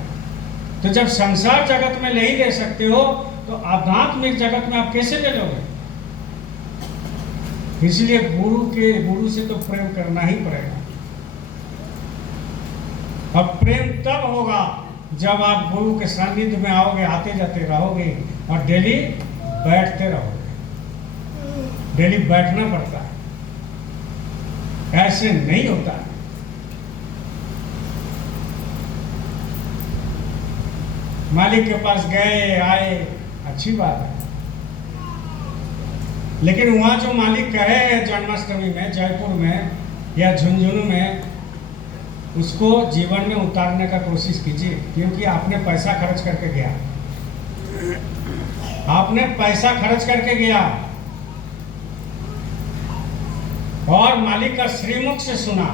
तो जब संसार जगत में नहीं ले सकते हो तो आध्यात्मिक जगत में आप कैसे ले लोगे? इसलिए गुरु से तो प्रेम करना ही पड़ेगा। अब प्रेम तब होगा जब आप गुरु के सानिध्य में आओगे, आते जाते रहोगे और डेली बैठते रहोगे। डेली बैठना पड़ता है, ऐसे नहीं होता है। मालिक के पास गए आए अच्छी बात है, लेकिन वहां जो मालिक कहे जन्माष्टमी में, जयपुर में या झुंझुनू में, उसको जीवन में उतारने का कोशिश कीजिए, क्योंकि आपने पैसा खर्च करके गया, आपने पैसा खर्च करके गया और मालिक का श्रीमुख से सुना,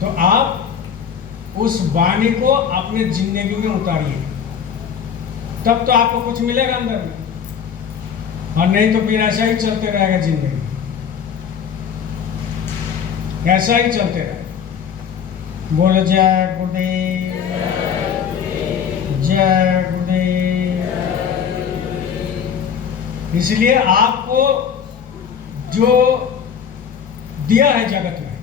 तो आप उस वाणी को अपने जिंदगी में उतारिए, तब तो आपको कुछ मिलेगा अंदर में, और नहीं तो फिर ऐसा ही चलते रहेगा जिंदगी, ऐसा ही चलते रहेगा। बोल जय गुरुदेव, जय गुरुदेव। इसलिए आपको जो दिया है जगत में,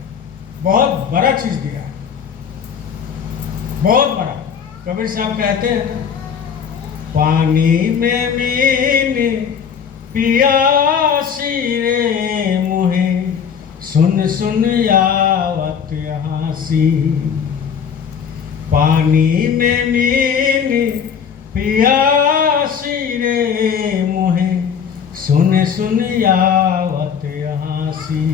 बहुत बड़ा चीज दिया है, बहुत बड़ा। कबीर साहब कहते हैं, पानी में मीन पियासी रे मुहे, सुन सुन आवत हंसी। पानी में मीन पियासी रे मुहे, सुन सुन आवत हंसी।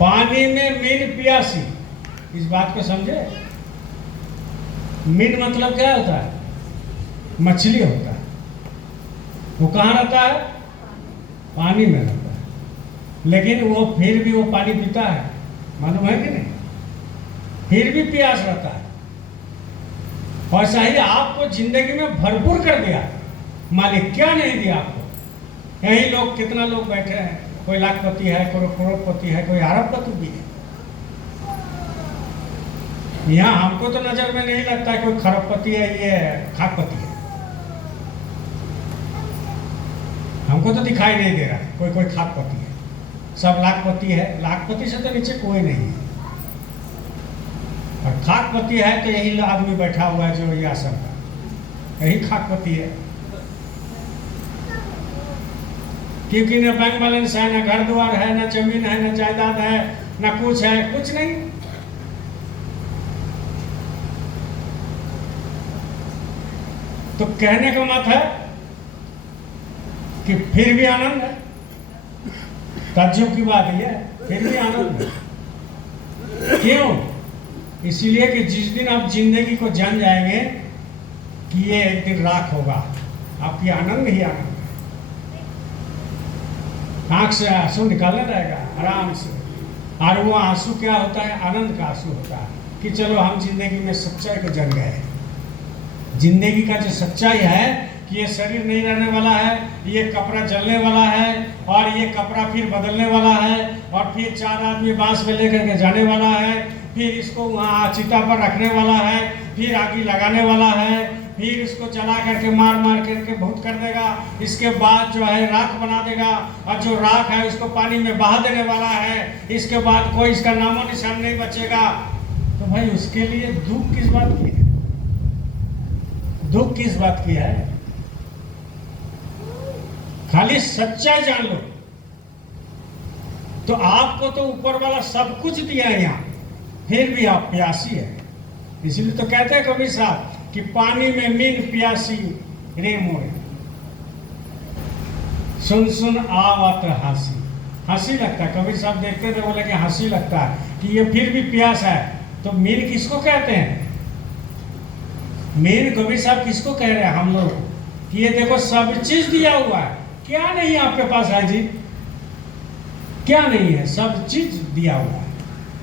पानी में मीन पियासी, इस बात को समझे। मीन मतलब क्या होता है? मछली होता है। वो कहाँ रहता है? पानी में रहता है, लेकिन वो फिर भी वो पानी पीता है, मालूम है कि नहीं? फिर भी प्यास रहता है। और सही आपको जिंदगी में भरपूर कर दिया मालिक, क्या नहीं दिया आपको। यही लोग, कितना लोग बैठे हैं, कोई लाखपति है, कोई करोड़पति है, कोई अरबपति भी है। यहाँ हमको तो नजर में नहीं लगता है कोई खरबपति है, ये खाकपति है। हमको तो दिखाई नहीं दे रहा कोई कोई खाकपति है, सब लाखपति है। लाखपति से तो नीचे कोई नहीं है, और खाकपति है तो यही आदमी बैठा हुआ है जो ये आसन का, यही खाकपति है। क्योंकि न बैंक बैलेंस है, न घर द्वार है, न जमीन है, न जायदाद है, न कुछ है, कुछ नहीं। तो कहने का मत है कि फिर भी आनंद है। ताज्जुब की बात यह है, फिर भी आनंद है। क्यों? इसीलिए कि जिस दिन आप जिंदगी को जान जाएंगे कि ये एक दिन राख होगा, आपकी आनंद ही आनंद है। आंख से आंसू निकालना रहेगा आराम से, और वो आंसू क्या होता है? आनंद का आंसू होता है कि चलो हम जिंदगी में सच्चाई को जान गए। जिंदगी का जो सच्चाई है कि ये शरीर नहीं रहने वाला है, ये कपड़ा जलने वाला है, और ये कपड़ा फिर बदलने वाला है, और फिर 4 आदमी बांस में लेकर के जाने वाला है, फिर इसको वहाँ चिता पर रखने वाला है, फिर आग लगाने वाला है, फिर इसको जला करके मार मार करके भूत कर देगा। इसके बाद जो है राख बना देगा, और जो राख है उसको पानी में बहा देने वाला है। इसके बाद कोई इसका नामो निशान नहीं बचेगा। तो भाई उसके लिए दुख किस बात की है? दुख किस बात की है? खाली सच्चाई जान लो तो आपको तो ऊपर वाला सब कुछ दिया है यहाँ, फिर भी आप प्यासी है। इसलिए तो कहते हैं कबीर साहब कि पानी में मीन प्यासी रे मोरे, सुन सुन आवत हंसी। हंसी लगता है, कबीर साहब देखते थे, बोले कि हंसी लगता है कि ये फिर भी प्यास है। तो मीन किसको कहते हैं? मीन कबीर साहब किसको कह रहे हैं? हम लोग कि ये देखो सब चीज दिया हुआ है, क्या नहीं आपके पास है जी? क्या नहीं है? सब चीज दिया हुआ है,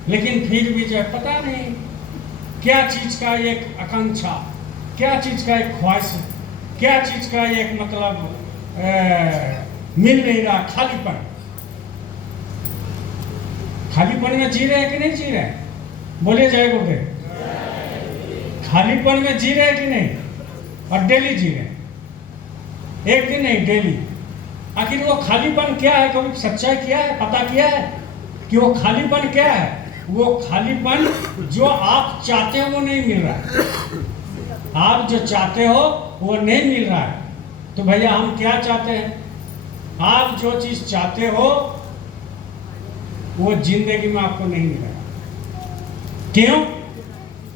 लेकिन फिर भी जो है पता नहीं क्या चीज का एक आकांक्षा, क्या चीज का एक ख्वाहिश, क्या चीज का एक मतलब मिल नहीं रहा। खालीपन, खालीपन में जी रहे हैं कि नहीं जी रहे? बोले जय गुरुदेव। खालीपन में जी रहे कि नहीं? और डेली जी रहे, एक दिन नहीं, डेली। आखिर वो खालीपन क्या है? कभी सच्चाई किया है? पता किया है कि वो खालीपन क्या है? वो खालीपन जो आप चाहते हो वो नहीं मिल रहा है। आप जो चाहते हो वो नहीं मिल रहा है। तो भैया हम क्या चाहते हैं? आप जो चीज चाहते हो वो जिंदगी में आपको नहीं मिलेगा। क्यों?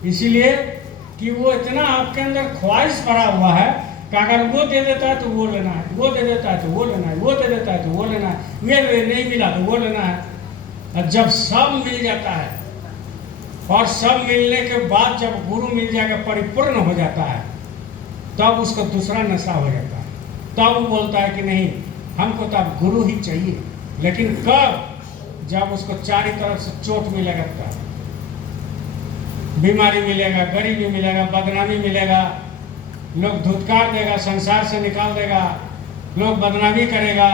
इसीलिए कि वो इतना आपके अंदर ख्वाहिश भरा हुआ है कि अगर वो दे देता है तो वो लेना है, वो दे देता है तो वो लेना है, वो दे देता है तो वो लेना है, ये नहीं मिला तो वो लेना है। और जब सब मिल जाता है और सब मिलने के बाद जब गुरु मिल जाएगा, परिपूर्ण हो जाता है, तब उसको दूसरा नशा हो जाता है। तब वो बोलता है कि नहीं, हमको तो अब गुरु ही चाहिए। लेकिन कब? जब उसको चारों तरफ से चोट मिलेगा, तब बीमारी मिलेगा, गरीबी मिलेगा, बदनामी मिलेगा, लोग धुतकार देगा, संसार से निकाल देगा, लोग बदनामी करेगा।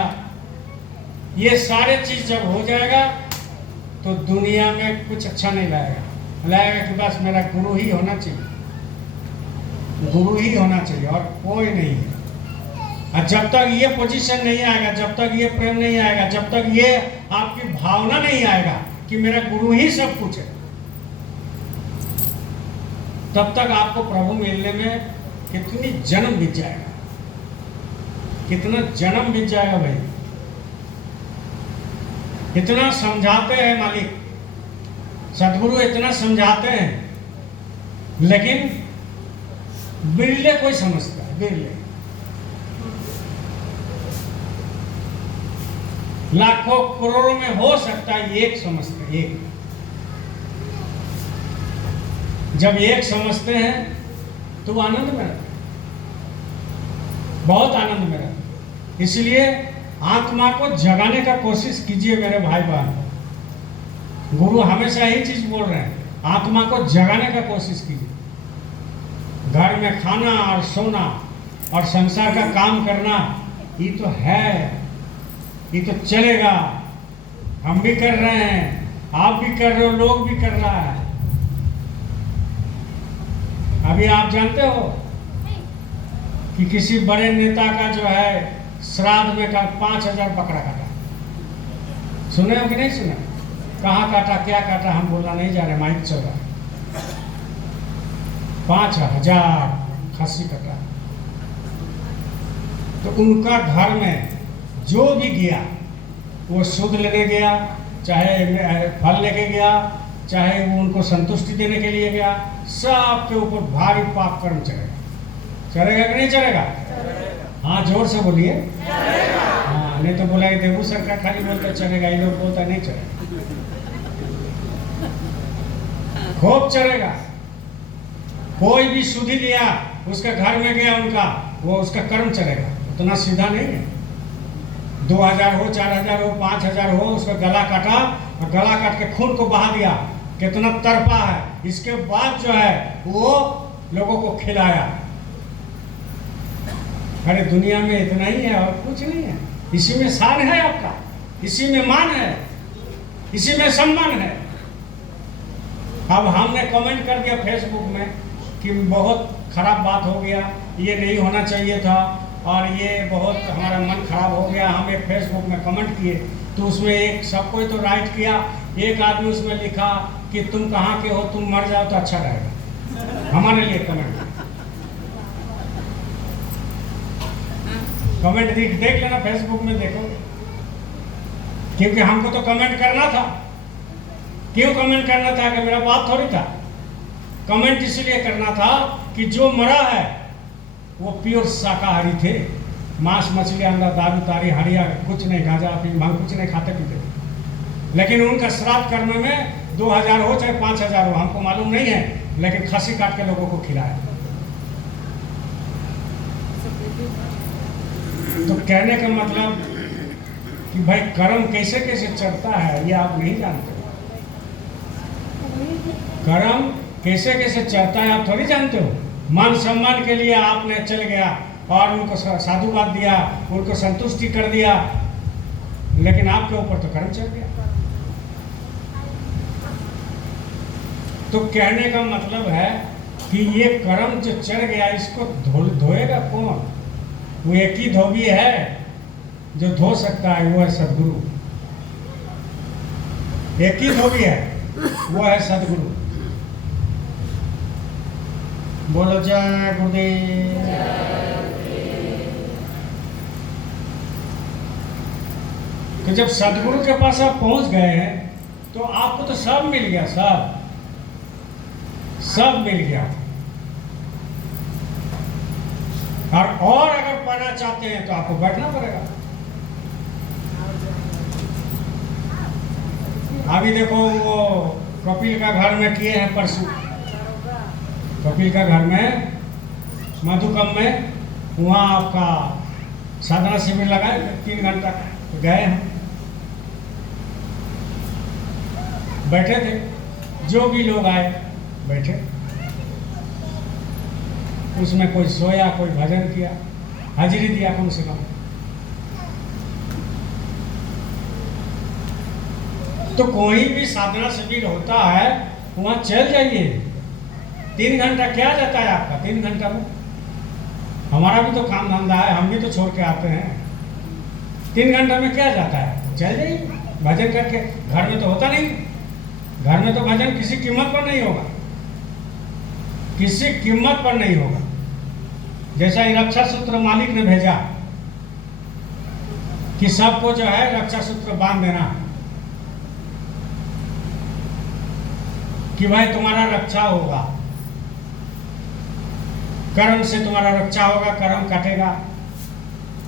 ये सारे चीज जब हो जाएगा तो दुनिया में कुछ अच्छा नहीं लाएगा कि बस मेरा गुरु ही होना चाहिए, गुरु ही होना चाहिए और कोई नहीं है। और जब तक ये पोजीशन नहीं आएगा, जब तक ये प्रेम नहीं आएगा, जब तक ये आपकी भावना नहीं आएगा कि मेरा गुरु ही सब कुछ है, तब तक आपको प्रभु मिलने में कितनी जन्म बीत जाएगा, कितना जन्म बीत जाएगा भाई। इतना समझाते हैं मालिक, सदगुरु इतना समझाते हैं, लेकिन बिरले कोई समझता है, बिरले। लाखों करोड़ों में हो सकता है एक समझते हैं, एक। जब एक समझते हैं तो वो आनंद में रहते हैं, बहुत आनंद में रहते हैं। इसलिए आत्मा को जगाने का कोशिश कीजिए मेरे भाई बहन। गुरु हमेशा यही चीज बोल रहे हैं, आत्मा को जगाने का कोशिश कीजिए। घर में खाना और सोना और संसार का काम करना, ये तो है, ये तो चलेगा। हम भी कर रहे हैं, आप भी कर रहे हो, लोग भी कर रहा है। अभी आप जानते हो कि किसी बड़े नेता का जो है श्राद्ध में का 5,000 बकरा काटा। सुने हो कि नहीं सुने? कहाँ काटा, क्या काटा, हम बोलना नहीं जा रहे, माइक चल रहा है। 5,000 खस्सी कटा। तो उनका घर में जो भी गया, वो शुद्ध लेने गया, चाहे फल लेके गया, चाहे वो उनको संतुष्टि देने के लिए गया, सबके ऊपर भारी पाप कर्म चलेगा। चलेगा कि नहीं चलेगा? हाँ, जोर से बोलिए। हाँ, नहीं तो बोला देवू सरकार खाली बोलता चलेगा, ये लोग बोलता नहीं चलेगा। खूब चलेगा। कोई भी शुद्धि लिया, उसके घर में गया उनका, वो उसका कर्म चलेगा। उतना सीधा नहीं है। 2,000 हो, 4,000 हो, 5,000 हो, उसका गला काटा और गला काट के खून को बहा दिया, कितना तरपा है। इसके बाद जो है वो लोगों को खिलाया। अरे दुनिया में इतना ही है और कुछ नहीं है। इसी में शान है आपका, इसी में मान है, इसी में सम्मान है। अब हमने कमेंट कर दिया फेसबुक में कि बहुत खराब बात हो गया, ये नहीं होना चाहिए था और ये बहुत हमारा मन खराब हो गया। हम एक फेसबुक में कमेंट किए तो उसमें एक सब कोई तो राइट किया, एक आदमी उसमें लिखा कि तुम कहाँ के हो, तुम मर जाओ तो अच्छा रहेगा। हमारे लिए कमेंट देख लेना, फेसबुक में देखो, क्योंकि हमको तो कमेंट करना था। क्यों कमेंट करना था? कि मेरा बात थोड़ी था। कमेंट इसलिए करना था कि जो मरा है वो प्योर शाकाहारी थे, मांस मछली अंडा दारू तारी हरिया कुछ नहीं, गांजा अफीम भांग कुछ नहीं खाते पीते थे। लेकिन उनका श्राद्ध करने में 2,000 हो चाहे 5,000 हो, हमको मालूम नहीं है, लेकिन खस्सी काट के लोगों को खिलाया। तो कहने का मतलब कि भाई कर्म कैसे कैसे चढ़ता है ये आप नहीं जानते। कर्म कैसे कैसे चढ़ता है आप थोड़ी जानते हो। मान सम्मान के लिए आपने चल गया और उनको साधुवाद दिया, उनको संतुष्टि कर दिया, लेकिन आपके ऊपर तो कर्म चढ़ गया। तो कहने का मतलब है कि ये कर्म जो चढ़ गया, इसको धोएगा कौन? वो एक ही धोबी है जो धो सकता है, वो है सदगुरु। एक ही धोबी है, वो है सदगुरु। बोलो जय गुरुदेव। तो जब सदगुरु के पास आप पहुंच गए हैं तो आपको तो सब मिल गया, सब मिल गया। और अगर पाना चाहते हैं तो आपको बैठना पड़ेगा। अभी देखो वो कपिल का घर में किए हैं परसों। कपिल का घर में मधुकम में, वहाँ आपका साधना शिविर लगाए 3 घंटा तो गए हैं, बैठे थे, जो भी लोग आए बैठे, उसमें कोई सोया, कोई भजन किया, हाजिरी दिया कम से कम। तो कोई भी साधना शिविर होता है वहाँ चल जाइए। 3 घंटा क्या जाता है आपका? 3 घंटा में हमारा भी तो काम धंधा है, हम भी तो छोड़ के आते हैं। 3 घंटा में क्या जाता है? चल जाइए भजन करके। घर में तो होता नहीं, घर में तो भजन किसी कीमत पर नहीं होगा, किसी कीमत पर नहीं होगा। जैसा ही रक्षा सूत्र मालिक ने भेजा कि सबको जो है रक्षा सूत्र बांध देना कि भाई तुम्हारा रक्षा होगा, कर्म से तुम्हारा रक्षा होगा, कर्म कटेगा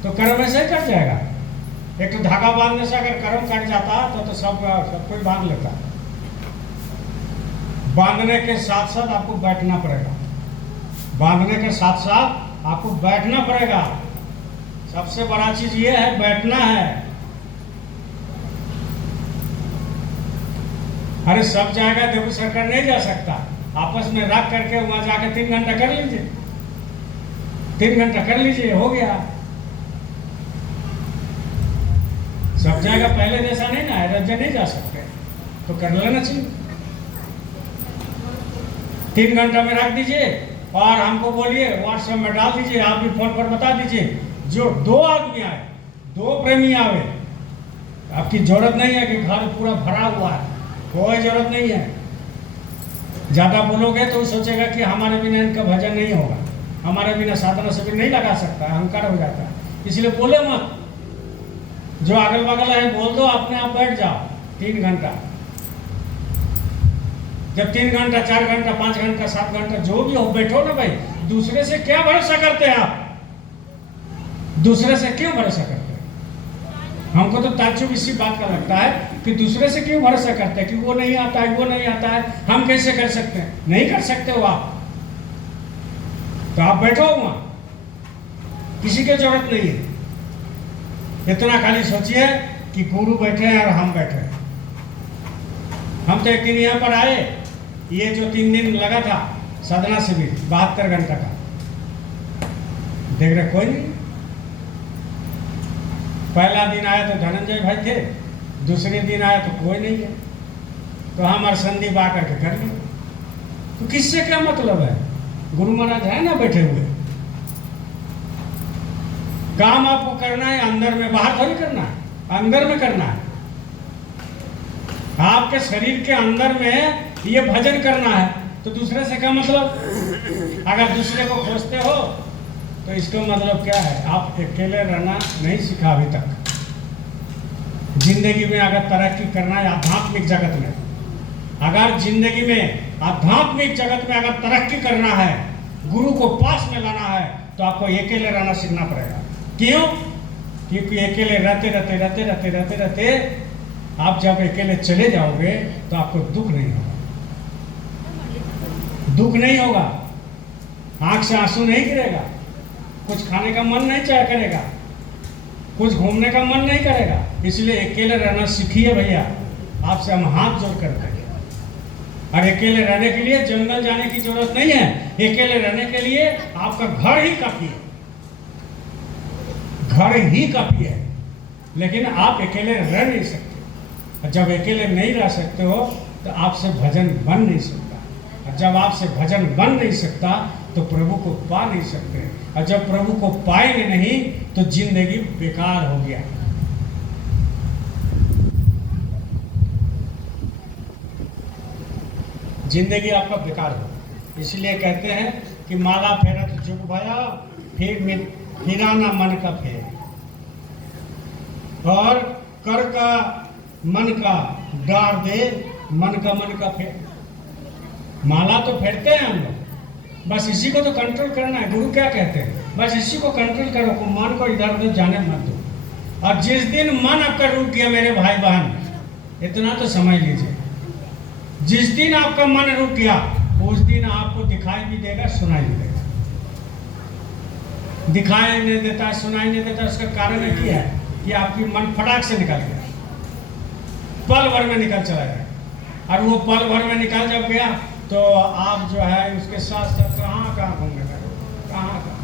तो कर्म ऐसे ही कट जाएगा। एक तो धागा बांधने से अगर कर्म कट जाता तो सब कोई बांध लेता। बांधने के साथ साथ आपको बैठना पड़ेगा, बांधने के साथ साथ आपको बैठना पड़ेगा। सबसे बड़ा चीज ये है, बैठना है। अरे सब जाएगा देखो, सरकार नहीं जा सकता, आपस में रख करके वहां जाकर 3 घंटा कर लीजिए, 3 घंटा कर लीजिए, हो गया। सब जाएगा पहले जैसा नहीं ना है, रज्जे नहीं जा सकते तो कर लेना चाहिए। 3 घंटा में रख दीजिए और हमको बोलिए, व्हाट्सएप में डाल दीजिए, आप भी फोन पर बता दीजिए। जो 2 आदमी आए, 2 प्रेमी आवे, आपकी जरूरत नहीं है कि घर पूरा भरा हुआ है, कोई जरूरत नहीं है। ज्यादा बोलोगे तो सोचेगा कि हमारे बिना इनका भजन नहीं होगा, हमारे बिना साधना शिविर नहीं लगा सकता, अहंकार हो जाता है। इसलिए बोले मत, जो अगल बगल है बोल दो, अपने आप बैठ जाओ 3 घंटा। जब 3 घंटा, 4 घंटा, 5 घंटा, 7 घंटा जो भी हो बैठो ना भाई। दूसरे से क्या भरोसा करते हैं आप? दूसरे से क्यों भरोसा करते हैं? हमको तो ताज्जुब इसी बात का लगता है कि दूसरे से क्यों भरोसा करते हैं कि वो नहीं आता है, वो नहीं आता है, हम कैसे कर सकते हैं? नहीं कर सकते हो आप, तो आप बैठो वहां, किसी की जरूरत नहीं है। इतना खाली सोचिए कि गुरु बैठे हैं और हम बैठे हैं। हम तो एक दिन यहाँ पर आए, ये जो 3 दिन लगा था साधना शिविर 72 घंटा का, देख रहे कोई नहीं। पहला दिन आया तो धनंजय भाई थे, दूसरे दिन आया तो कोई नहीं है, तो हम और संदीप आकर के कर लिए। तो किससे क्या मतलब है? गुरु महाराज है ना बैठे हुए। काम आपको करना है अंदर में, बाहर थोड़ी करना है, अंदर में करना है। आपके शरीर के अंदर में ये भजन करना है, तो दूसरे से क्या मतलब? अगर दूसरे को खोजते हो तो इसका मतलब क्या है? आप अकेले रहना नहीं सीखा अभी तक। जिंदगी में अगर तरक्की करना है आध्यात्मिक जगत में, अगर जिंदगी में आध्यात्मिक जगत में अगर तरक्की करना है, गुरु को पास में लाना है, तो आपको अकेले रहना सीखना पड़ेगा। क्यों? क्योंकि अकेले रहते रहते रहते रहते रहते रहते आप जब अकेले चले जाओगे तो आपको दुख नहीं होगा, दुख नहीं होगा, आंख से आंसू नहीं गिरेगा, कुछ खाने का मन नहीं चाह करेगा, कुछ घूमने का मन नहीं करेगा। इसलिए अकेले रहना सीखिए भैया, आपसे हम हाथ जोड़ कर करें। और अकेले रहने के लिए जंगल जाने की जरूरत नहीं है, अकेले रहने के लिए आपका घर ही काफी है, घर ही काफी है। लेकिन आप अकेले रह नहीं सकते, जब अकेले नहीं रह सकते हो तो आपसे भजन बन नहीं सकता, और जब आपसे भजन बन नहीं सकता तो प्रभु को पा नहीं सकते, और जब प्रभु को पाएंगे नहीं तो जिंदगी बेकार हो गया। जिंदगी आपका बेकार हो। इसलिए कहते हैं कि माला फेरत जुग भया, फिरा ना मन का फेर, और कर का मन का डार दे, मन का फेर। माला तो फेरते हैं हम लोग, बस इसी को तो कंट्रोल करना है। गुरु क्या कहते हैं? बस इसी को कंट्रोल करो, मन को इधर उधर जाने मत दो। और जिस दिन मन आपका रुक गया मेरे भाई बहन, इतना तो समझ लीजिए जिस दिन आपका मन रुक गया उस दिन आपको दिखाई भी देगा, सुनाई भी देगा। दिखाई नहीं देता, सुनाई नहीं देता, उसका कारण क्या है कि आपकी मन फटाक से निकल गया, पल भर में निकल चला गया। और वो पल भर में निकल जब गया तो आप जो है उसके साथ साथ कहाँ कहाँ घूमने लगे, कहाँ कहाँ,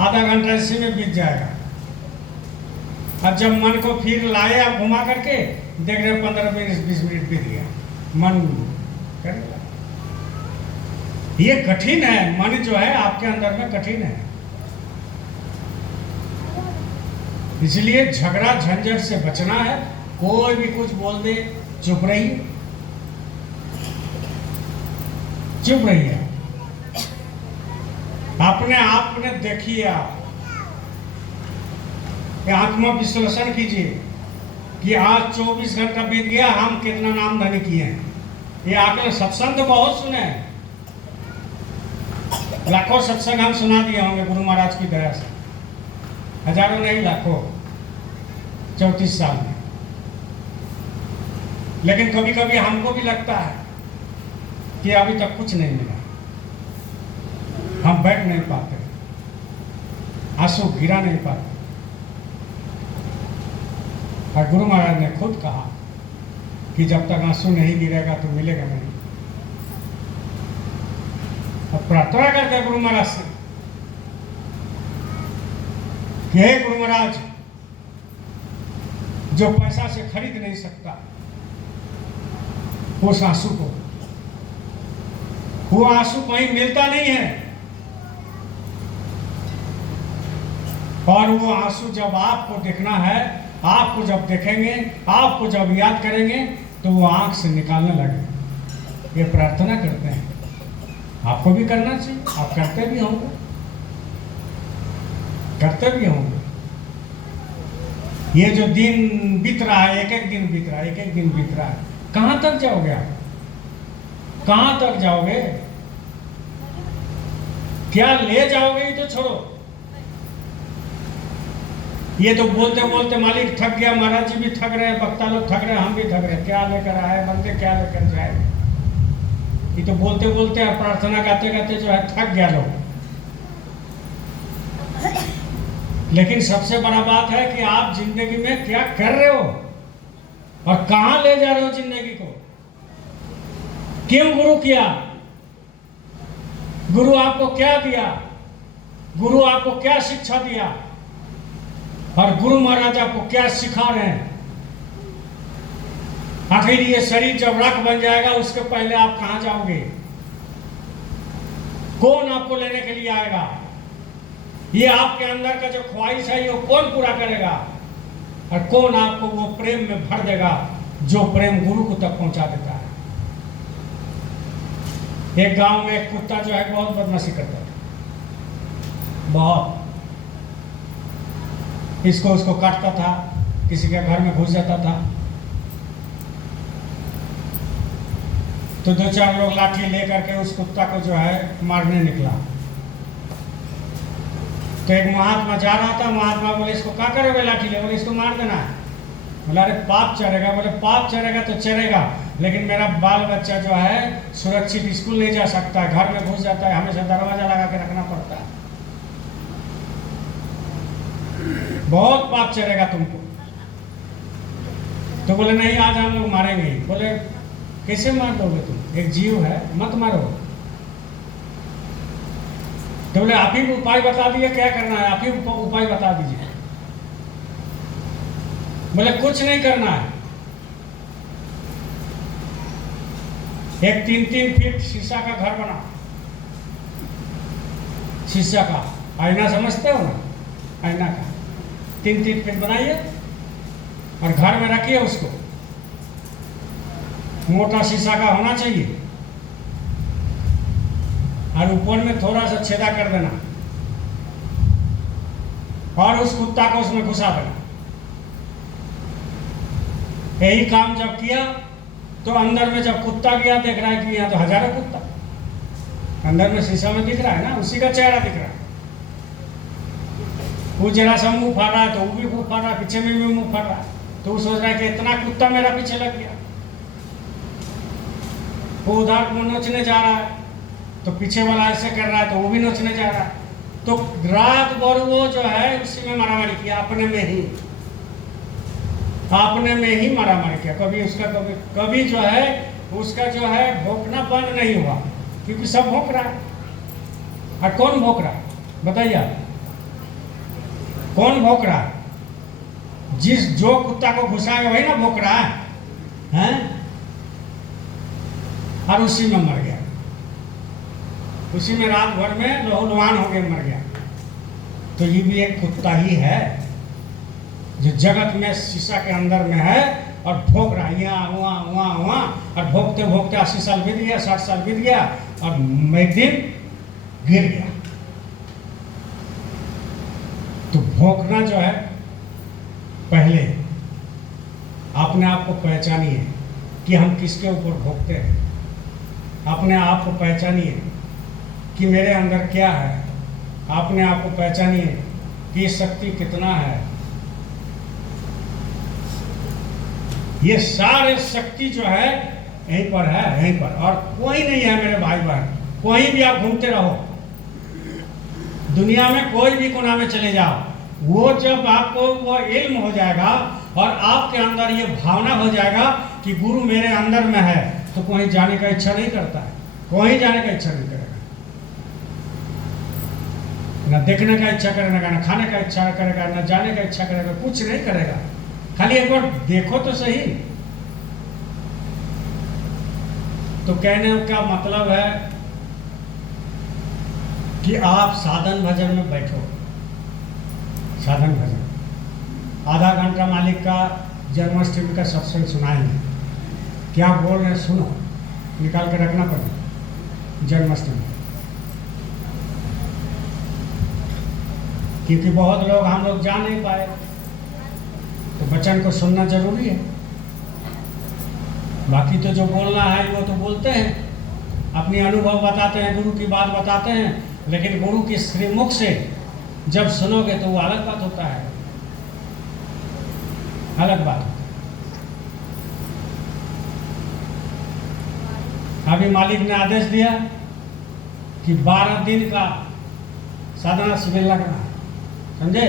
आधा घंटा इसी में बीत जाएगा। अब जब मन को फिर लाए आप घुमा करके, देख रहे 15-20 मिनट बीत गया, मन करेगा। ये कठिन है, मन जो है आपके अंदर में कठिन है। इसलिए झगड़ा झंझट से बचना है। कोई भी कुछ बोल दे, चुप रहिए, चुप रहिए। अपने आप में देखिए, आप आत्मविश्लेषण कीजिए कि आज 24 घंटा बीत गया, हम कितना नाम धनी किए हैं। ये आकर सत्संग तो बहुत सुने हैं, लाखों सत्संग हम सुना दिए होंगे गुरु महाराज की दया से, हजारों नहीं लाखों, 34 साल में। लेकिन कभी कभी हमको भी लगता है कि अभी तक कुछ नहीं मिला, हम बैठ नहीं पाते, आंसू गिरा नहीं पाते। और गुरु महाराज ने खुद कहा कि जब तक आंसू नहीं गिरेगा तो मिलेगा नहीं। अब प्रार्थना करते हैं गुरु महाराज से कि हे गुरु महाराज, जो पैसा से खरीद नहीं सकता उस आंसू को, वो आंसू कहीं मिलता नहीं है, और वो आंसू जब आपको देखना है, आपको जब देखेंगे, आपको जब याद करेंगे तो वो आंख से निकालने लगे। ये प्रार्थना करते हैं, आपको भी करना चाहिए, आप करते भी होंगे, करते भी होंगे। ये जो दिन बीत रहा है, एक एक दिन बीत रहा है, एक एक दिन बीत रहा है, कहां तक जाओगे आप, कहां तक जाओगे, क्या ले जाओगे, ये तो छोड़ो। ये तो बोलते बोलते मालिक थक गया, महाराज जी भी थक रहे हैं, वक्ता लोग थक रहे हैं, हम भी थक रहे हैं, क्या लेकर आए बंदे, क्या लेकर जाए। ये तो बोलते बोलते और प्रार्थना गाते गाते जो है थक गया लोग। लेकिन सबसे बड़ा बात है कि आप जिंदगी में क्या कर रहे हो और कहां ले जा रहे हो जिंदगी को, क्यों गुरु किया, गुरु आपको क्या दिया, गुरु आपको क्या शिक्षा दिया, और गुरु महाराज आपको क्या सिखा रहे हैं। आखिर ये शरीर जब राख बन जाएगा उसके पहले आप कहां जाओगे, कौन आपको लेने के लिए आएगा, ये आपके अंदर का जो ख्वाहिश है ये कौन पूरा करेगा, और कौन आपको वो प्रेम में भर देगा जो प्रेम गुरु को तक पहुंचा देता है। एक गांव में एक कुत्ता जो है बहुत बदमाशी करता था, बहुत, इसको उसको काटता था, किसी के घर में घुस जाता था, तो 2-4 लोग लाठी लेकर के उस कुत्ता को जो है मारने निकला। तो एक महात्मा जा रहा था, महात्मा बोले इसको क्या करोगे लाठी ले, बोले इसको मार देना है। बोला अरे पाप चढ़ेगा, बोले पाप चढ़ेगा तो चढ़ेगा, लेकिन मेरा बाल बच्चा जो है सुरक्षित स्कूल नहीं जा सकता, घर में घुस जाता है, हमेशा दरवाजा लगा के रखना पड़ता है, बहुत पाप चढ़ेगा तुमको। तो बोले नहीं आज हम लोग मारेंगे। बोले कैसे मार दोगे तुम, एक जीव है, मत मारो। तो बोले आप ही उपाय बता दिए क्या करना है, आप ही उपाय बता दीजिए। बोले कुछ नहीं करना है, एक 3-3 फीट शीशा का घर बना, शीशा का आईना समझते हो ना, आईना का 3-3 फीट बनाइए और घर में रखिए उसको, मोटा शीशा का होना चाहिए, और ऊपर में थोड़ा सा छेदा कर देना, और उस कुत्ता को उसमें घुसा देना। यही काम जब किया तो अंदर में जब कुत्ता गया, देख रहा है कि यहाँ तो हजारों कुत्ता, अंदर में शीशा में दिख रहा है ना, उसी का चेहरा दिख रहा है। वो जरा सा मुंह फाड़ रहा है तो वो भी मुंह फाड़ रहा है, पीछे में भी मुंह फाड़ रहा है, तो वो सोच रहा है कि इतना कुत्ता मेरा पीछे लग गया। वो उधर वो नोचने जा रहा है, तो पीछे वाला ऐसे कर रहा है तो वो भी नोचने जा रहा है। तो रात भर वो जो है उसी में मारामारी किया, अपने में ही मारामारी किया। कभी उसका कभी जो है उसका जो है भौंकना बंद नहीं हुआ, क्योंकि सब भौंक रहा है। और कौन भौंक रहा है बताइए आप? कौन भौंक रहा है? जो कुत्ता को घुसाएगा वही ना भौंक रहा है, हैं? और उसी में मर गया, उसी में रात भर में लहूलुहान हो गया, मर गया। तो ये भी एक कुत्ता ही है जो जगत में शीशा के अंदर में है और भोग रहा है यहाँ वहाँ वहाँ वहाँ, और भोगते भोगते 80 साल बीत गया, 60 साल बीत गया, और एक दिन गिर गया। तो भोगना जो है, पहले अपने आप को पहचानिए कि हम किसके ऊपर भोगते हैं। अपने आप को पहचानिए कि मेरे अंदर क्या है। अपने आप को पहचानिए कि शक्ति कितना है। ये सारे शक्ति जो है यहीं पर है, यहीं पर, और कोई नहीं है मेरे भाई बहन। कोई भी आप घूमते रहो दुनिया में, कोई भी कोना में चले जाओ, वो जब आपको वो इल्म हो जाएगा और आपके अंदर ये भावना हो जाएगा कि गुरु मेरे अंदर में है, तो कोई जाने का इच्छा नहीं करता है, कोई जाने का इच्छा नहीं करेगा, ना देखने का इच्छा करेगा, ना खाने का इच्छा करेगा, ना जाने का इच्छा करेगा, कुछ नहीं करेगा। खाली एक बार देखो तो सही। तो कहने का मतलब है कि आप साधन भजन में बैठो। साधन भजन आधा घंटा मालिक का जन्माष्टमी का सत्संग सुनाएंगे, क्या बोल रहे हैं सुनो, निकाल कर रखना पड़ेगा जन्माष्टमी, क्योंकि बहुत लोग हम लोग जा नहीं पाए, तो वचन को सुनना जरूरी है। बाकी तो जो बोलना है वो तो बोलते हैं, अपनी अनुभव बताते हैं, गुरु की बात बताते हैं, लेकिन गुरु की श्रीमुख से जब सुनोगे तो वो अलग बात होता है, अलग बात। अभी मालिक ने आदेश दिया कि 12 दिन का साधना शिविर लगना है, समझे?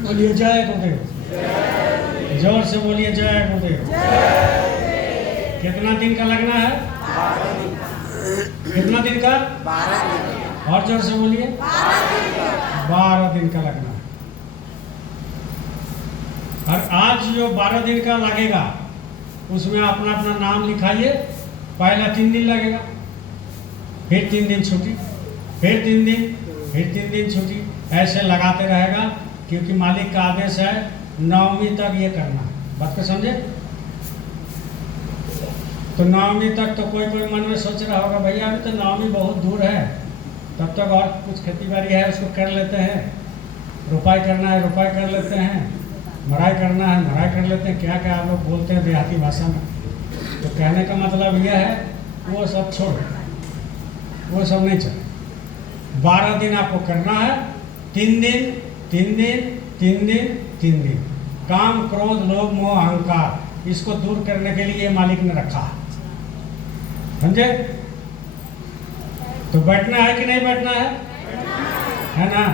बोलिए जय गुरुदेव, जोर से बोलिए जय गुरुदेव। कितना दिन का लगना है? 12 दिन। कितना दिन का? 12 दिन। और जोर से बोलिए 12 दिन का लगना है। और आज जो 12 दिन का लगेगा उसमें अपना अपना नाम लिखाइए। पहला 3 दिन लगेगा, फिर 3 दिन छुट्टी, फिर 3 दिन, फिर 3 दिन छुट्टी, ऐसे लगाते रहेगा, क्योंकि मालिक का आदेश है 9वीं तक ये करना है। बात को समझे? तो 9वीं तक तो कोई कोई मन में सोच रहा होगा भैया अभी तो 9वीं बहुत दूर है, तब तक और कुछ खेती बाड़ी है उसको कर लेते हैं, रुपाई करना है रुपाई कर लेते हैं, मराई करना है मराई कर लेते हैं, क्या क्या आप लोग बोलते हैं देहाती भाषा में। तो कहने का मतलब यह है वो सब छोड़, वो सब नहीं चले। 12 दिन आपको करना है, 3 दिन 3 दिन 3 दिन 3 दिन। काम क्रोध लोभ मोह अहंकार इसको दूर करने के लिए मालिक ने रखा है, समझे? तो बैठना है कि नहीं बैठना है ना?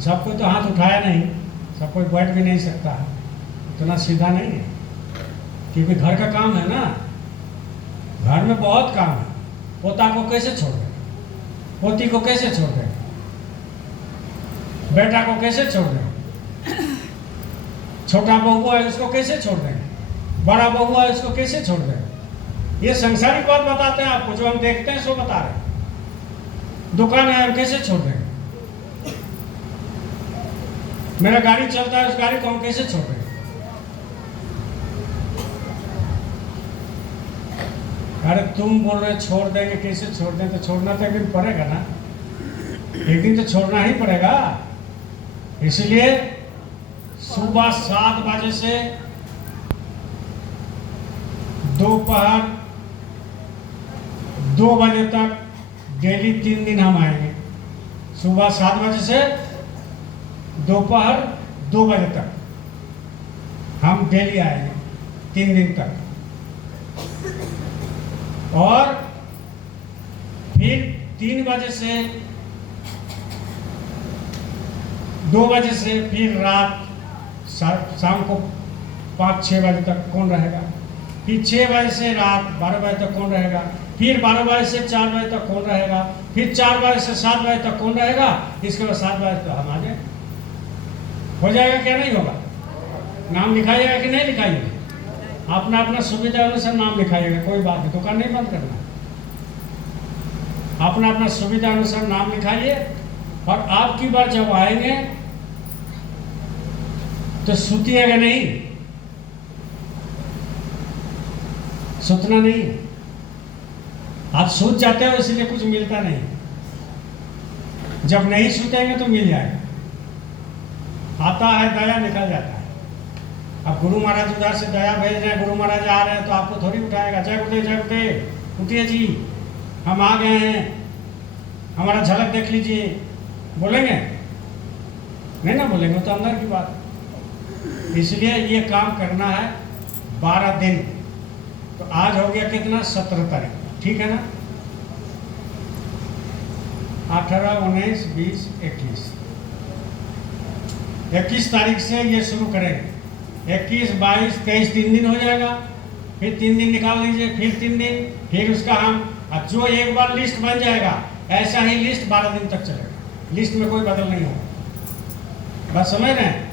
सबको तो हाथ उठाया नहीं, सब कोई बैठ भी नहीं सकता है, इतना सीधा नहीं है, क्योंकि घर का काम है ना, घर में बहुत काम है। पोता को कैसे छोड़ दें, पोती को कैसे छोड़ दें, बेटा को कैसे छोड़ दें, छोटा बहू है उसको कैसे छोड़ दें, बड़ा बहू है उसको कैसे छोड़ दें। ये संसारिक बात बताते हैं आपको, जो हम देखते हैं सो बता रहे हैं। दुकान है हम कैसे छोड़ दें, मेरा गाड़ी चलता है उस गाड़ी को हम कैसे छोड़ दें। अरे तुम बोल रहे छोड़ देंगे, कैसे छोड़ दें? तो छोड़ना तो एक दिन पड़ेगा ना, एक दिन तो छोड़ना ही पड़ेगा। इसलिए सुबह 7 बजे से दोपहर 2 बजे तक डेली 3 दिन हम आएंगे। सुबह 7 बजे से दोपहर 2 बजे तक हम डेली आएंगे, 3 दिन तक। और फिर 3 बजे से 2 बजे से फिर रात शाम को 5-6 बजे तक कौन रहेगा, फिर 6 बजे से रात 12 बजे तक कौन रहेगा, फिर 12 बजे से 4 बजे तक कौन रहेगा, फिर 4 बजे से 7 बजे तक कौन रहेगा, इसके बाद 7 बजे तक हम आ जाए। हो जाएगा क्या नहीं होगा? नाम लिखाइएगा कि नहीं लिखाइएगा? अपना अपना सुविधा अनुसार नाम लिखाइएगा, कोई बात नहीं, दुकान नहीं बंद करना, अपना अपना सुविधा अनुसार नाम लिखाइए। और आपकी बार जब आएंगे तो सुतिएगा नहीं, सुतना नहीं। आप सूत जाते हो इसलिए कुछ मिलता नहीं, जब नहीं सूतेंगे तो मिल जाएगा। आता है दया, निकल जाता है। अब गुरु महाराज उधर से दया भेज रहे हैं, गुरु महाराज आ रहे हैं तो आपको थोड़ी उठाएगा, जय गुरुदेव जय गुरुदेव, उठिए जी हम आ गए हैं, हमारा झलक देख लीजिए, बोलेंगे? नहीं ना बोलेंगे, तो अंदर की बात। इसलिए ये काम करना है 12 दिन। तो आज हो गया कितना? 17 तारीख, ठीक है ना? 18, 19, 20, 21 21 तारीख से ये शुरू करेंगे। 21, 22, 23 3 दिन हो जाएगा, फिर 3 दिन निकाल लीजिए, फिर 3 दिन, फिर उसका हम अब जो एक बार लिस्ट बन जाएगा, ऐसा ही लिस्ट 12 दिन तक चलेगा। लिस्ट में कोई बदल नहीं होगा, बस समझ रहे हैं?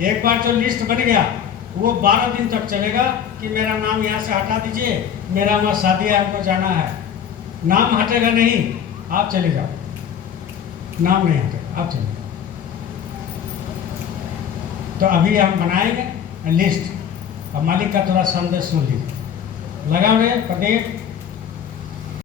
एक बार जो लिस्ट बन गया वो 12 दिन तक चलेगा कि मेरा नाम यहाँ से हटा दीजिए, मेरा वहाँ शादी है, हमको जाना है। नाम हटेगा नहीं, आप चले जाओ, नाम नहीं हटेगा, आप चले जाओ। तो अभी हम बनाएंगे लिस्ट। अब मालिक का थोड़ा संदेश सुन लीजिए। लगा रहे प्रत्येक